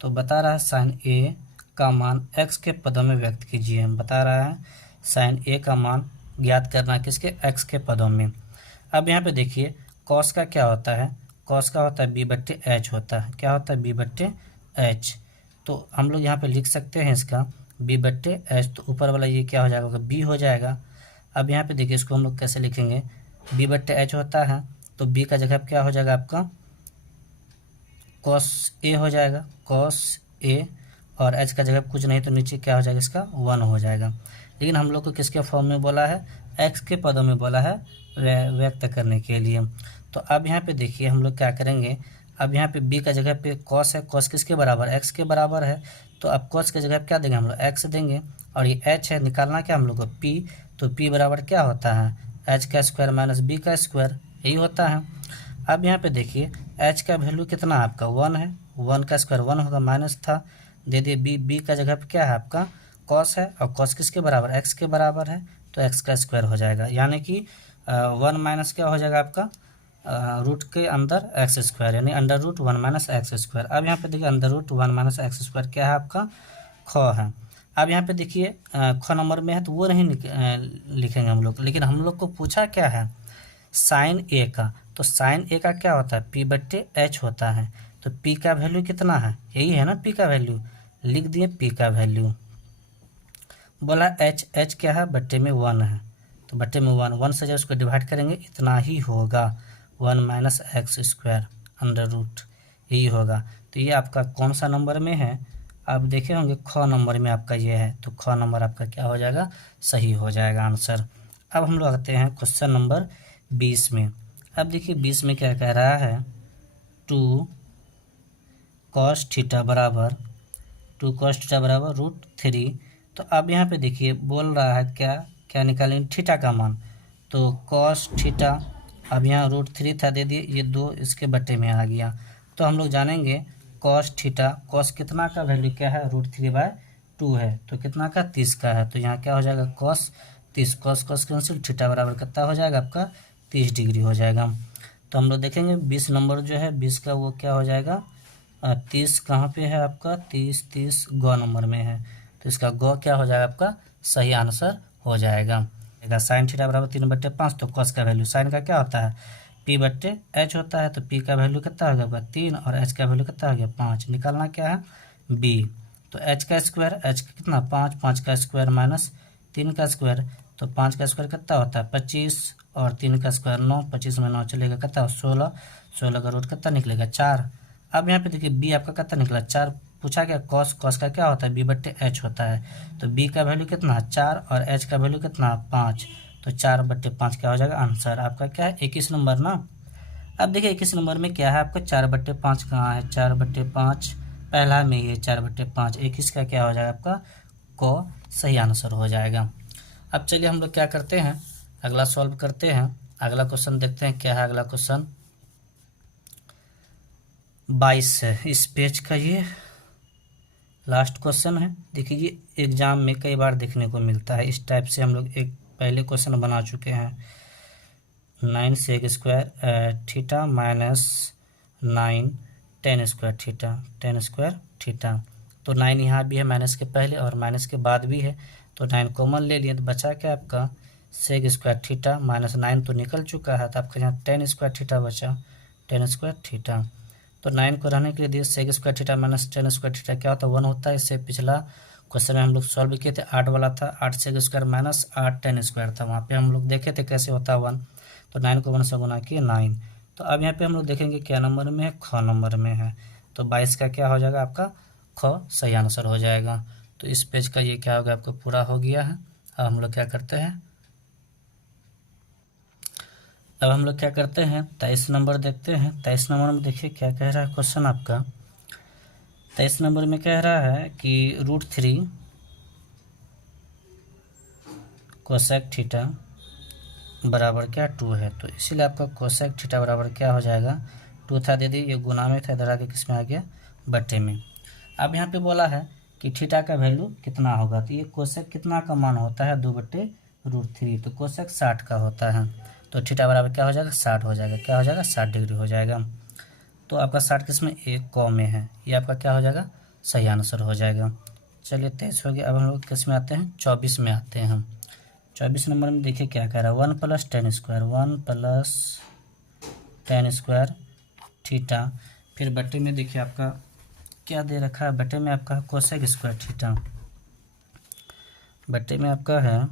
तो बता रहा है sin A का मान x के पदों में व्यक्त कीजिए। बता रहा है sin A का मान ज्ञात करना किसके x के पदों में। अब यहाँ पे देखिए cos का क्या होता है, cos का होता है b/h होता है, क्या होता है b/h, तो हम लोग यहाँ पे लिख सकते हैं इसका b/h, तो ऊपर वाला ये क्या हो जाएगा b हो जाएगा। अब यहाँ पे देखिए इसको हम लोग कैसे लिखेंगे, b/h होता है तो b का जगह क्या हो जाएगा आपका cos A हो जाएगा, cos A, और h का जगह कुछ नहीं तो नीचे क्या हो जाएगा इसका 1 हो जाएगा। लेकिन हम लोग को किसके फॉर्म में बोला है x के पदों में बोला है व्यक्त करने के लिए। तो अब यहाँ पे देखिए हम लोग क्या करेंगे, अब यहाँ पे b का जगह पे cos है, cos किसके बराबर x के बराबर है, तो अब cos के जगह क्या देंगे हम लोग x देंगे, और ये h है निकालना क्या हम लोग को p, तो p बराबर क्या होता है h का स्क्वायर माइनस b का स्क्वायर, यही होता है। अब यहाँ पे देखिए h का वैल्यू कितना आपका 1 है, 1 का स्क्वायर 1 होगा, माइनस था दे दिए b का जगह पे क्या है आपका cos है, और cos किसके बराबर x के बराबर है, तो x का स्क्वायर हो जाएगा, यानी कि 1 माइनस क्या हो जाएगा आपका रूट के अंदर एक्स स्क्वायर, यानी √1 - x स्क्वायर। अब यहाँ पे देखिए √1 - x स्क्वायर क्या है आपका ख है। अब यहाँ पे देखिए ख नंबर में है तो वो नहीं लिखेंगे हम लोग, लेकिन हम लोग को पूछा क्या है साइन ए का, तो साइन ए का क्या होता है p/h होता है, तो p का वैल्यू कितना है यही है ना p का वैल्यू, लिख दिए p का वैल्यू, बोला h क्या है बट्टे में 1 है, तो बट्टे में 1 से जब उसको डिवाइड करेंगे इतना ही होगा 1 - x स्क्वायर अंडर रूट, यही होगा। तो ये आपका कौन सा नंबर में है, आप देखे होंगे ख नंबर में आपका ये है, तो ख नंबर आपका क्या हो जाएगा सही हो जाएगा आंसर। अब हम लोग आते हैं क्वेश्चन नंबर 20 में। अब देखिए 20 में क्या कह रहा है 2 cos थीटा बराबर √3। तो अब यहाँ पे देखिए बोल रहा है क्या क्या निकालेंगे थीटा का मान, तो cos थीटा, अब यहाँ √3 था दे दिए, ये 2 इसके बट्टे में आ गया, तो हम लोग जानेंगे cos थीटा, cos कितना का वैल्यू क्या है √3/2 है, तो कितना का 30 का है, तो यहाँ क्या हो जाएगा cos 30, cos कैंसिल, थीटा बराबर कितना हो जाएगा आपका 30 डिग्री हो जाएगा। तो हम लोग देखेंगे 20 नंबर जो है 20 का वो क्या हो जाएगा 30 कहाँ पे है आपका, 30 गौ नंबर में है, तो इसका गौ क्या हो जाएगा आपका सही आंसर हो जाएगा। साइन थीटा बराबर 3/5, तो कॉस का वैल्यू साइन का क्या होता है P/H होता है, तो P का वैल्यू कितना हो गया 3 और H का वैल्यू कितना हो गया 5, निकालना क्या है B। तो H का स्क्वायर, H का कितना 5, 5 का स्क्वायर माइनस 3 का स्क्वायर, तो 5 का स्क्वायर कितना होता है 25 और 3 का स्क्वायर 9, 25 में 9 चलेगा कितना 16, 16 का रूट कितना निकलेगा 4। अब यहाँ पे देखिए B आपका कितना निकला 4, पूछा क्या कॉस, कॉस का क्या होता है B/H होता है, तो B का वैल्यू कितना 4 और H का वैल्यू कितना 5, तो 4/5 क्या हो जाएगा आंसर आपका क्या है 21 नंबर ना। अब देखिए 21 नंबर में क्या है आपका 4/5 कहाँ है, 4/5 पहला में ये 4/5, 21 का क्या हो जाएगा आपका को सही आंसर हो जाएगा। अब चलिए हम लोग क्या करते हैं अगला सॉल्व करते हैं। अगला क्वेश्चन देखते हैं क्या है अगला क्वेश्चन 22 है इस पेज का, ये लास्ट क्वेश्चन है। देखिए ये एग्जाम में कई बार देखने को मिलता है, इस टाइप से हम लोग एक पहले क्वेश्चन बना चुके हैं। 9 sec square theta minus 9 10 square theta, 10 square theta, तो 9 यहाँ भी है माइनस के पहले और माइनस के बाद भी है, तो 9 कॉमन ले लिए तो बचा क्या आपका सेक स्क्वायर थीटा माइनस 9 तो निकल चुका है, तो आपका यहाँ 10 स्क्वायर थीटा बचा, 10 स्क्वायर थीटा। तो 9 को रहने के लिए दिए sec square theta minus 10 square theta क्या होता है 1 होता है। इससे पिछला क्वेश्चन में हम लोग सॉल्व किए थे 8 वाला था, 8 सेक स्क्वायर माइनस 8 10 स्क्वायर था, वहाँ पे हम लोग देखे थे कैसे होता है 1, तो 9 को 1 से गुना किए 9। तो अब यहाँ पे हम लोग देखेंगे क्या नंबर में है, ख नंबर में है, तो 22 का क्या हो जाएगा आपका ख सही आंसर हो जाएगा। तो इस पेज का ये क्या होगा आपको पूरा हो गया है। अब हम लोग क्या करते हैं 23 नंबर देखते हैं। 23 नंबर में देखिए क्या कह रहा है क्वेश्चन आपका, 23 नंबर में कह रहा है कि √3 कोसेक थीटा बराबर क्या 2 है, तो इसीलिए आपका कोसेक थीटा बराबर क्या हो जाएगा 2 था, दे दी ये गुना में था, इधर आके किस में आ गया बट्टे में। अब यहाँ पे बोला है कि थीटा का वैल्यू कितना होगा, तो ये कोसेक कितना का मान होता है 2/√3, तो कोसेक 60 का होता है, तो थीटा बराबर क्या हो जाएगा 60 हो जाएगा, क्या हो जाएगा 60 डिग्री हो जाएगा। तो आपका 60 किस में एक कौ में है, ये आपका क्या हो जाएगा सही आंसर हो जाएगा। चलिए 23 हो गया। अब हम लोग किस में आते हैं 24 में आते हैं हम। 24 नंबर में देखिए क्या कह रहा है 1 + 10 स्क्वायर, 1 + 10 स्क्वायर थीटा, फिर बट्टे में देखिए आपका क्या दे रखा है, बट्टे में आपका कोसेक स्क्वायर थीटा, बट्टे में आपका है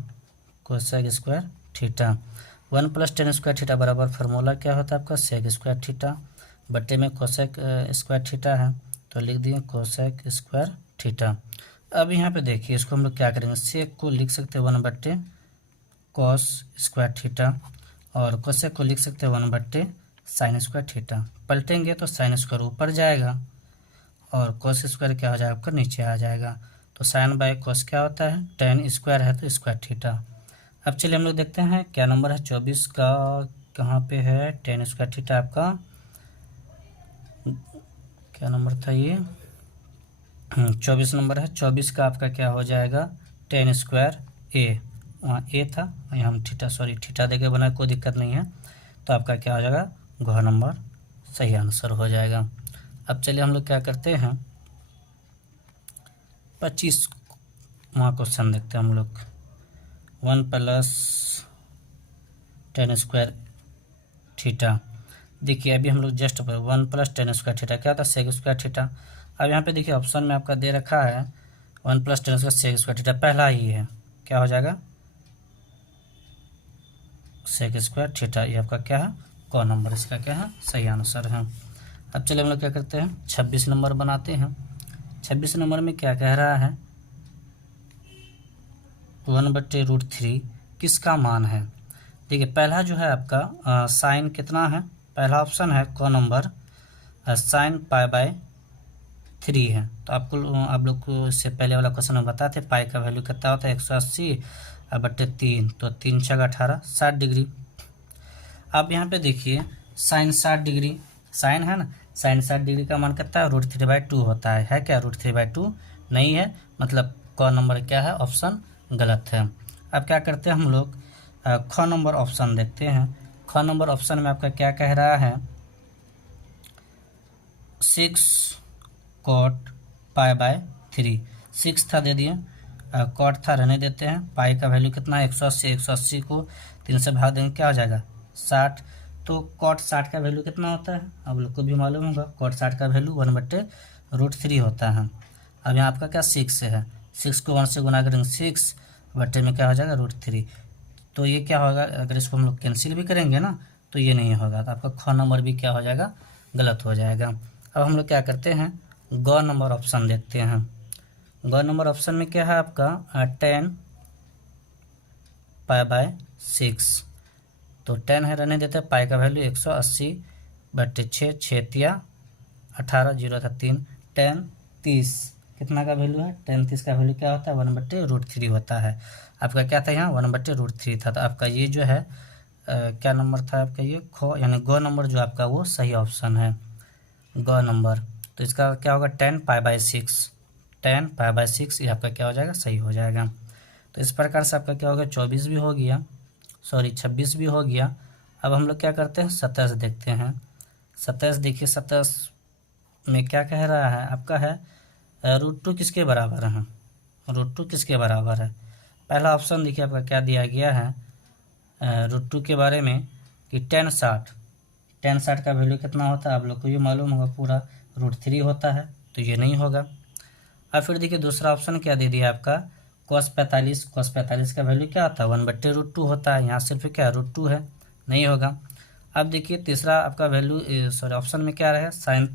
cosec square theta. 1 + 10 square theta बराबर फार्मूला क्या होता है आपका सेक स्क्वायर थीटा, बट्टे में कोसेक स्क्वायर थीटा है, तो लिख दिए कोसेक स्क्वायर थीटा। अब यहाँ पे देखिए इसको हम लोग क्या करेंगे, सेक को लिख सकते हैं 1/cos स्क्वायर थीटा और कोसेक को लिख सकते हैं 1/sin स्क्वायर थीटा। पलटेंगे तो साइन स्क्वायर ऊपर जाएगा और कोस स्क्वायर क्या हो जाएगा आपका नीचे आ जाएगा, तो साइन बाय कोस क्या होता है 10 स्क्वायर है तो स्क्वायर थीटा। अब चलिए हम लोग देखते हैं क्या नंबर है 24 का, कहाँ पे है 10 स्क्वायर थीटा आपका क्या नंबर था ये 24 नंबर है। 24 का आपका क्या हो जाएगा 10 स्क्वायर ए, वहाँ ए था यहाँ हम थीटा देके बना, कोई दिक्कत नहीं है, तो आपका क्या हो जाएगा घ नंबर सही आंसर हो जाएगा। अब चलिए हम लोग क्या करते हैं 25 वहाँ क्वेश्चन देखते हैं हम लोग। 1 + 10 स्क्वायर थीटा, देखिए अभी हम लोग जस्ट 1 + 10 स्क्वायर थीटा क्या था सेक स्क्वायर थीटा। अब यहाँ पे देखिए ऑप्शन में आपका दे रखा है 1 + 10 स्क्वायर सेक स्क्वायर थीटा, पहला ही है क्या हो जाएगा सेक स्क्वायर थीटा, ये आपका क्या है क नंबर, इसका क्या है सही आंसर है। अब चलिए हम लोग क्या करते हैं 26 नंबर बनाते हैं। 26 नंबर में क्या कह रहा है 1/√3 किसका मान है। देखिए पहला जो है आपका साइन कितना है, पहला ऑप्शन है क नंबर साइन π/3 है, तो आप लोग को इससे पहले वाला क्वेश्चन में बताए थे पाई का वैल्यू कितना होता है 180/3, तो 3 × 6 = 18 60 डिग्री। अब यहाँ पे देखिए साइन 60 डिग्री, साइन है ना, साइन 60 डिग्री का मान कितना है √3/2 होता है क्या √3/2 नहीं है, मतलब क नंबर क्या है ऑप्शन गलत है। अब क्या करते हैं हम लोग ख नंबर ऑप्शन देखते हैं। ख नंबर ऑप्शन में आपका क्या कह रहा है 6 कॉट पाई बाय 3। 6 था दे दिए, कॉट था रहने देते हैं। पाई का वैल्यू कितना है 180, 180 को 3 से भाग देंगे क्या हो जाएगा 60। तो कॉट 60 का वैल्यू कितना होता है आप लोग को भी मालूम होगा, कॉट 60 का वैल्यू 1/√3 होता है। अब यहाँ आपका क्या 6 है, 6 को 1 से गुना करेंगे 6 बट्टे में क्या हो जाएगा √3। तो ये क्या होगा, अगर इसको हम लोग कैंसिल भी करेंगे ना तो ये नहीं होगा, तो आपका ख नंबर भी क्या हो जाएगा गलत हो जाएगा। अब हम लोग क्या करते हैं ग नंबर ऑप्शन देखते हैं। ग नंबर ऑप्शन में क्या है आपका 10 पाई बाय 6। तो 10 है रहने देते हैं, पाई का वैल्यू 180 बट्टे 6, 6 18, 0 था 3, 10 30 कितना का वैल्यू है 10 30 का वैल्यू क्या होता है 1/√3 होता है। आपका क्या था यहाँ 1/√3 था। तो आपका ये जो है क्या नंबर था आपका ये ख यानी ग नंबर जो आपका वो सही ऑप्शन है ग नंबर। तो इसका क्या होगा 10 पाई बाय 6, 10 पाई बाय 6 ये आपका क्या हो जाएगा सही हो जाएगा। तो इस प्रकार से आपका क्या होगा 24 भी हो गया, सॉरी 26 भी हो गया। अब हम लोग क्या करते हैं 27 देखते हैं। 27 देखिए 27 में क्या कह रहा है आपका है √2 किसके बराबर है, √2 किसके बराबर है। पहला ऑप्शन देखिए आपका क्या दिया गया है √2 के बारे में कि 10 60 का वैल्यू कितना होता है आप लोग को ये मालूम होगा पूरा √3 होता है, तो ये नहीं होगा। अब फिर देखिए दूसरा ऑप्शन क्या दे दिया आपका cos 45 का वैल्यू क्या होता है 1/√2 होता है, यहाँ सिर्फ क्या √2 है, नहीं होगा। अब देखिए तीसरा आपका वैल्यू सॉरी ऑप्शन में क्या रहे sin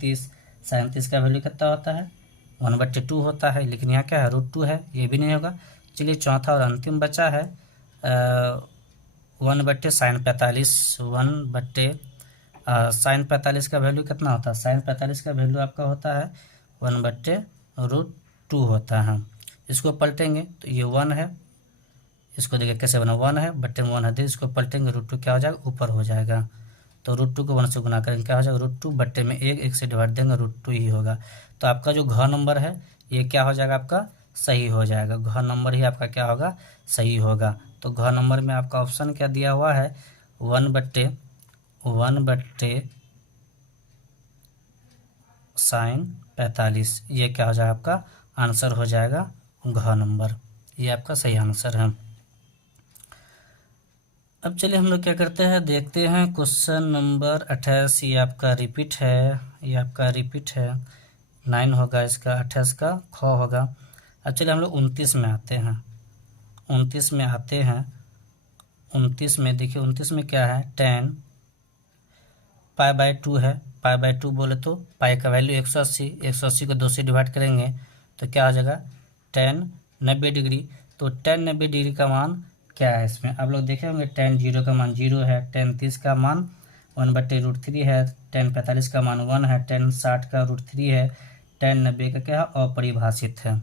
30 का वैल्यू कितना होता है 1/2 होता है, लेकिन यहाँ क्या है √2 है, ये भी नहीं होगा। चलिए चौथा और अंतिम बचा है 1/sin 45, 1/sin 45 का वैल्यू कितना होता है sin 45 का वैल्यू आपका होता है 1/√2 होता है। इसको पलटेंगे तो ये 1 है, इसको देखिए कैसे बना 1 है बट्टे में 1 है, इसको पलटेंगे √2 क्या हो जाएगा ऊपर हो जाएगा। तो √2 को 1 से गुना करेंगे क्या हो जाएगा √2 बट्टे में 1 से डिवाइड देंगे √2 ही होगा। तो आपका जो घ नंबर है ये क्या हो जाएगा आपका सही हो जाएगा, घ नंबर ही आपका क्या होगा सही होगा। तो घ नंबर में आपका ऑप्शन क्या दिया हुआ है 1/sin 45, ये क्या हो जाएगा आपका आंसर हो जाएगा घ नंबर, ये आपका सही आंसर है। अब चलिए हम लोग क्या करते हैं देखते हैं क्वेश्चन नंबर 28, ये आपका रिपीट है, ये आपका रिपीट है 9 होगा इसका, 28 का ख होगा। अब चलिए हम लोग 29 में आते हैं, 29 में आते हैं। 29 में देखिए 29 में क्या है 10 पाई बाय 2 है, पाई बाय 2 बोले तो पाई का वैल्यू 180, 180 को 2 से डिवाइड करेंगे तो क्या हो जाएगा 10 90 डिग्री। तो 10 90 डिग्री का मान क्या है इसमें आप लोग देखे होंगे 10 0 का मान 0 है, 10 30 का मान 1/√3 है, 10 45 का मान 1 है, 10 60 का √3 है, 10 90 का क्या है अपरिभाषित है,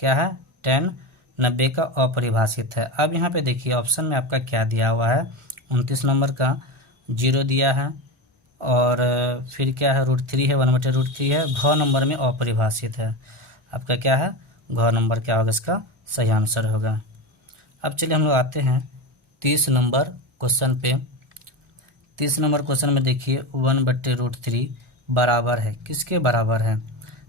क्या है 10 90 का अपरिभाषित है। अब यहाँ पे देखिए ऑप्शन में आपका क्या दिया हुआ है 29 नंबर का 0 दिया है और फिर क्या है √3 है 1/√3 है, घ नंबर में अपरिभाषित है। आपका क्या है घ नंबर क्या होगा इसका सही आंसर होगा। अब चलिए हम लोग आते हैं 30 नंबर क्वेश्चन पे। 30 नंबर क्वेश्चन में देखिए 1/√3 बराबर है किसके बराबर है,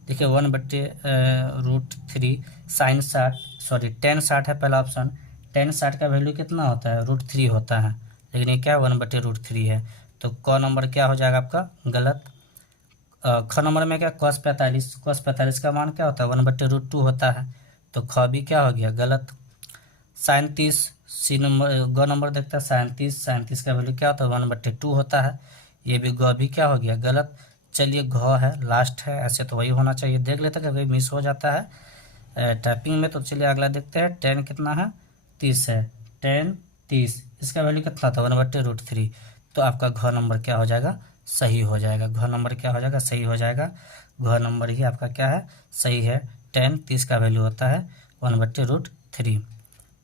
देखिए 1/√3 sin 60 सॉरी tan 60 है पहला ऑप्शन, tan 60 का वैल्यू कितना होता है √3 होता है, लेकिन ये क्या 1/√3 है। तो क नंबर क्या हो जाएगा आपका गलत। ख नंबर में क्या cos 45 का मान क्या होता है 1/√2 होता है, तो ख भी क्या हो गया गलत। sin 30 सी नंबर ग नंबर देखता है sin 30 का वैल्यू क्या होता है 1/2 होता है, ये भी ग भी क्या हो गया गलत। चलिए घ है लास्ट है, ऐसे तो वही होना चाहिए, देख लेते हैं कभी मिस हो जाता है टाइपिंग में। तो चलिए अगला देखते हैं 10 कितना है 30 है, 10 30 इसका वैल्यू कितना था 1/√3, तो आपका घ नंबर क्या हो जाएगा सही हो जाएगा, घ नंबर क्या हो जाएगा सही हो जाएगा, घ नंबर ही आपका क्या है सही है। 10 30 का वैल्यू होता है 1/√3।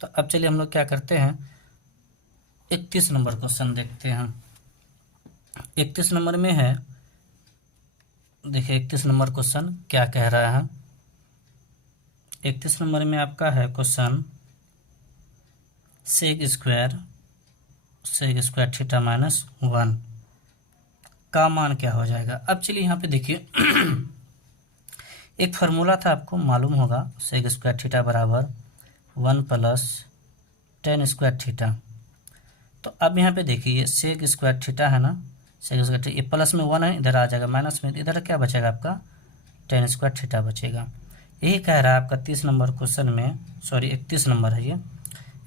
तो अब चलिए हम लोग क्या करते हैं 31 नंबर क्वेश्चन देखते हैं। 31 नंबर में है देखिए 31 नंबर क्वेश्चन क्या कह रहा है। 31 नंबर में आपका है क्वेश्चन सेक स्क्वायर थीटा -1 का मान क्या हो जाएगा। अब चलिए यहाँ पे देखिए एक फार्मूला था, आपको मालूम होगा, सेक स्क्वायर थीटा बराबर 1 प्लस टेन स्क्वायर थीटा। तो अब यहाँ पे देखिए ये सेक स्क्वायर थीटा है ना, सेक स्क्वायर थीटा, ये प्लस में 1 है, इधर आ जाएगा माइनस में, इधर क्या बचेगा आपका टेन स्क्वायर थीटा बचेगा। यही कह रहा है आपका 30 नंबर क्वेश्चन में, सॉरी 31 नंबर है ये,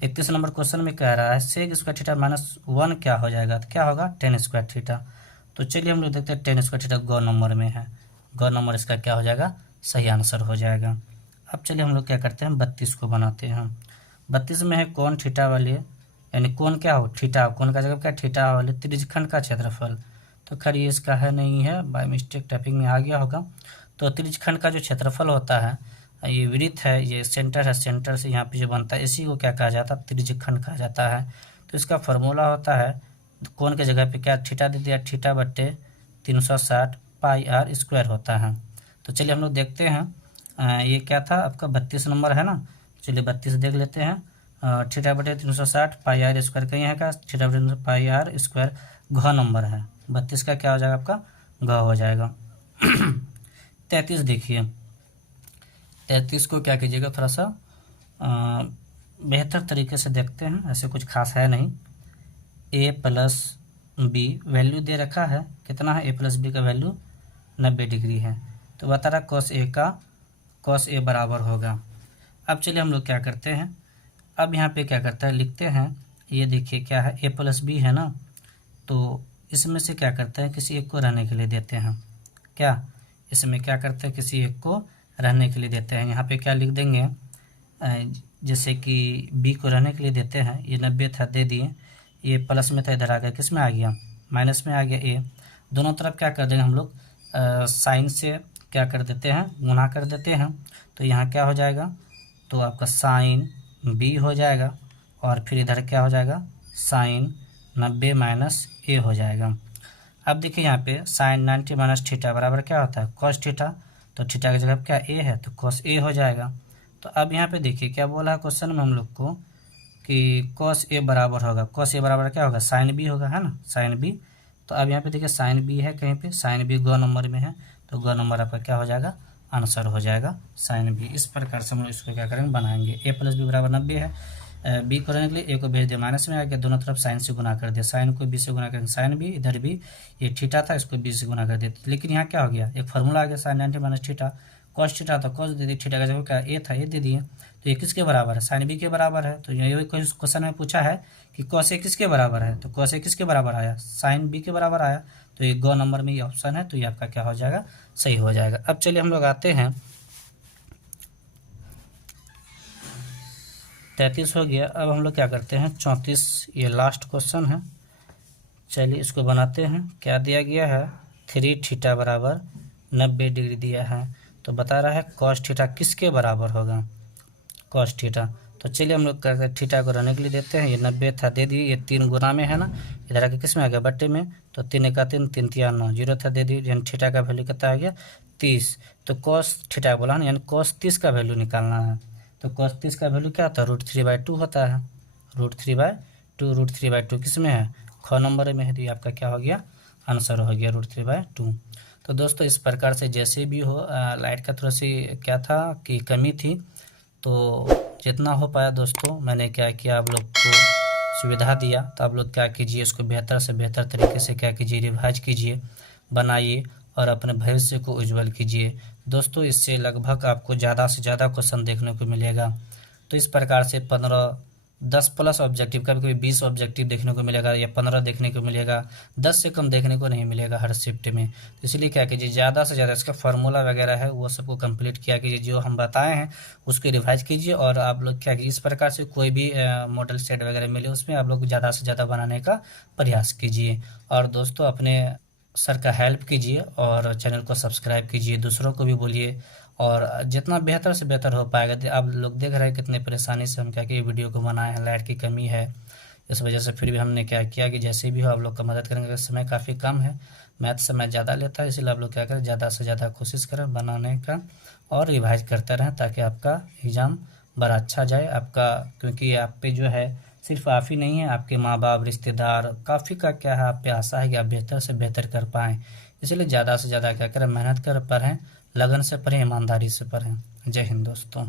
31 नंबर क्वेश्चन में कह रहा है सेक स्क्वायर थीटा माइनस 1 क्या हो जाएगा, तो क्या होगा टेन स्क्वायर थीटा। तो चलिए हम लोग देखते हैं टेन स्क्वायर थीटा गौ नंबर में है, गौ नंबर इसका क्या हो जाएगा, सही आंसर हो जाएगा। अब चलिए हम लोग क्या करते हैं 32 को बनाते हैं। 32 में है कोण थीटा वाले, यानी कोण क्या हो थीटा, कोण का जगह क्या थीटा वाले त्रिज्यखंड का क्षेत्रफल। तो खैर ये इसका है नहीं है, बाय मिस्टेक टाइपिंग में आ गया होगा। तो त्रिज्यखंड का जो क्षेत्रफल होता है, ये वृत्त है, ये सेंटर है, सेंटर से यहाँ पे जो बनता है इसी को क्या कहा जाता है, त्रिज्यखंड कहा जाता है। तो इसका फॉर्मूला होता है, कोण के जगह पे क्या थीटा दे दिया, थीटा बट्टे 360 पाई आर स्क्वायर होता है। तो चलिए हम लोग देखते हैं, ये क्या था आपका 32 नंबर है ना, चलिए 32 देख लेते हैं। थीटा बटे 360 पाई आर स्क्वायर कहीं है क्या, थीटा बटे पाई आर स्क्वायर घ नंबर है, 32 का क्या हो जाएगा आपका घ हो जाएगा। 33 देखिए, 33 को क्या कीजिएगा थोड़ा सा बेहतर तरीके से देखते हैं, ऐसे कुछ खास है नहीं। ए प्लस बी वैल्यू दे रखा है, कितना है, ए प्लस बी का वैल्यू 90 डिग्री है। तो बता रहा कॉस ए का कॉस ए बराबर होगा। अब चलिए हम लोग क्या करते हैं, अब यहाँ पे क्या करता है लिखते हैं, ये देखिए क्या है ए प्लस बी है ना, तो इसमें से क्या करते हैं किसी एक को रहने के लिए देते हैं, क्या इसमें क्या करते हैं किसी एक को रहने के लिए देते हैं। यहाँ पे क्या लिख देंगे, जैसे कि बी को रहने के लिए देते हैं, ये 90 था दे दिए, ये प्लस में था इधर आ गया किस में आ गया माइनस में आ गया ए, दोनों तरफ क्या कर देंगे हम लोग साइन से क्या कर देते हैं गुणा कर देते हैं। तो यहाँ क्या हो जाएगा, तो आपका साइन बी हो जाएगा और फिर इधर क्या हो जाएगा साइन 90 माइनस ए हो जाएगा। अब देखिए यहाँ पे साइन 90 माइनस थीटा बराबर क्या होता है कॉस थीटा, तो थीटा की जगह क्या ए है तो कॉस ए हो जाएगा। तो अब यहाँ पे देखिए क्या बोला है क्वेश्चन में हम लोग को कि कॉस ए बराबर होगा, कॉस ए बराबर क्या होगा साइन बी होगा, है ना साइन बी। तो अब यहाँ पे देखिए साइन बी है कहीं पे, साइन बी गौ नंबर में है, तो गौ नंबर आपका क्या हो जाएगा आंसर हो जाएगा साइन बी। इस प्रकार से हम लोग इसको क्या करेंगे बनाएंगे, ए प्लस बी बराबर 90 है, बी को रहने के लिए ए को भेज दिया माइनस में आ गया, दोनों तरफ साइन से गुना कर दिया, साइन को बी से गुना कर साइन बी, इधर भी ये थीटा था इसको बी से गुना कर दिया। लेकिन यहाँ क्या हो गया एक फार्मूला आ गया sine 90 minus theta, cos theta था कॉस दे दी, थीटा का जगह क्या ए था ये दे दिए, तो ये किसके बराबर है साइन बी के बराबर है। तो ये क्वेश्चन में पूछा है कि कॉस ए किसके बराबर है, तो कॉस ए किसके बराबर आया साइन बी के बराबर आया, तो ये गौ नंबर में ये ऑप्शन है, तो ये आपका क्या हो जाएगा सही हो जाएगा। अब चलिए हम लोग आते हैं 33 हो गया। अब हम लोग क्या करते हैं 34, ये लास्ट क्वेश्चन है, चलिए इसको बनाते हैं। क्या दिया गया है 3 थीटा बराबर 90 डिग्री दिया है, तो बता रहा है कॉस थीटा किसके बराबर होगा कॉस थीटा। तो चलिए हम लोग करते हैं थीटा को रहने के लिए देते हैं, ये 90 था दे दिए, ये 3 गुना में है ना, इधर आके किस में आ गया बट्टे में, तो 3 का 3 3 3 9 जीरो था दे दिए, यानी थीटा का वैल्यू कितना आ गया 30। तो कॉस थीटा बोला ना, यानी कॉस 30 का वैल्यू निकालना है। तो cos 30 का वैल्यू क्या होता है √3/2 होता है, √3/2, √3/2 किस में है ख नंबर में है, तो ये आपका क्या हो गया आंसर हो गया √3/2। तो दोस्तों इस प्रकार से जैसे भी हो, लाइट का थोड़ा सी क्या था कि कमी थी, तो जितना हो पाया दोस्तों मैंने क्या किया आप लोग को सुविधा दिया। तो आप लोग क्या कीजिए इसको बेहतर से बेहतर तरीके से क्या कीजिए रिवाइज कीजिए, बनाइए और अपने भविष्य को उज्जवल कीजिए दोस्तों। इससे लगभग आपको ज़्यादा से ज़्यादा क्वेश्चन देखने को मिलेगा। तो इस प्रकार से 15 10 प्लस ऑब्जेक्टिव, कभी कभी 20 ऑब्जेक्टिव देखने को मिलेगा या 15 देखने को मिलेगा, 10 से कम देखने को नहीं मिलेगा हर शिफ्ट में। तो इसलिए क्या कीजिए ज़्यादा से ज़्यादा इसका फार्मूला वगैरह है वो सबको कंप्लीट किया कीजिए, जो हम बताए हैं उसको रिवाइज कीजिए। और आप लोग क्या कीजिए इस प्रकार से कोई भी मॉडल सेट वगैरह मिले उसमें आप लोग ज़्यादा से ज़्यादा बनाने का प्रयास कीजिए। और दोस्तों अपने सर का हेल्प कीजिए और चैनल को सब्सक्राइब कीजिए, दूसरों को भी बोलिए, और जितना बेहतर से बेहतर हो पाएगा। आप लोग देख रहे हैं कितने परेशानी से हम क्या कि वीडियो को बनाए हैं, लाइट की कमी है इस वजह से, फिर भी हमने क्या किया कि जैसे भी हो आप लोग का मदद करेंगे। समय काफ़ी कम है, मैथ समय ज़्यादा लेता है, इसलिए आप लोग क्या करें ज़्यादा से ज़्यादा कोशिश करें बनाने का और रिवाइज करते रहें, ताकि आपका एग्ज़ाम बड़ा अच्छा जाए आपका। क्योंकि आप पे जो है सिर्फ आप ही नहीं है, आपके माँ बाप रिश्तेदार काफ़ी का क्या है आप पे आशा है कि आप बेहतर से बेहतर कर पाएँ। इसलिए ज़्यादा से ज़्यादा क्या करें मेहनत कर पढ़ें, लगन से पढ़ें, ईमानदारी से पढ़ें। जय हिंद दोस्तों।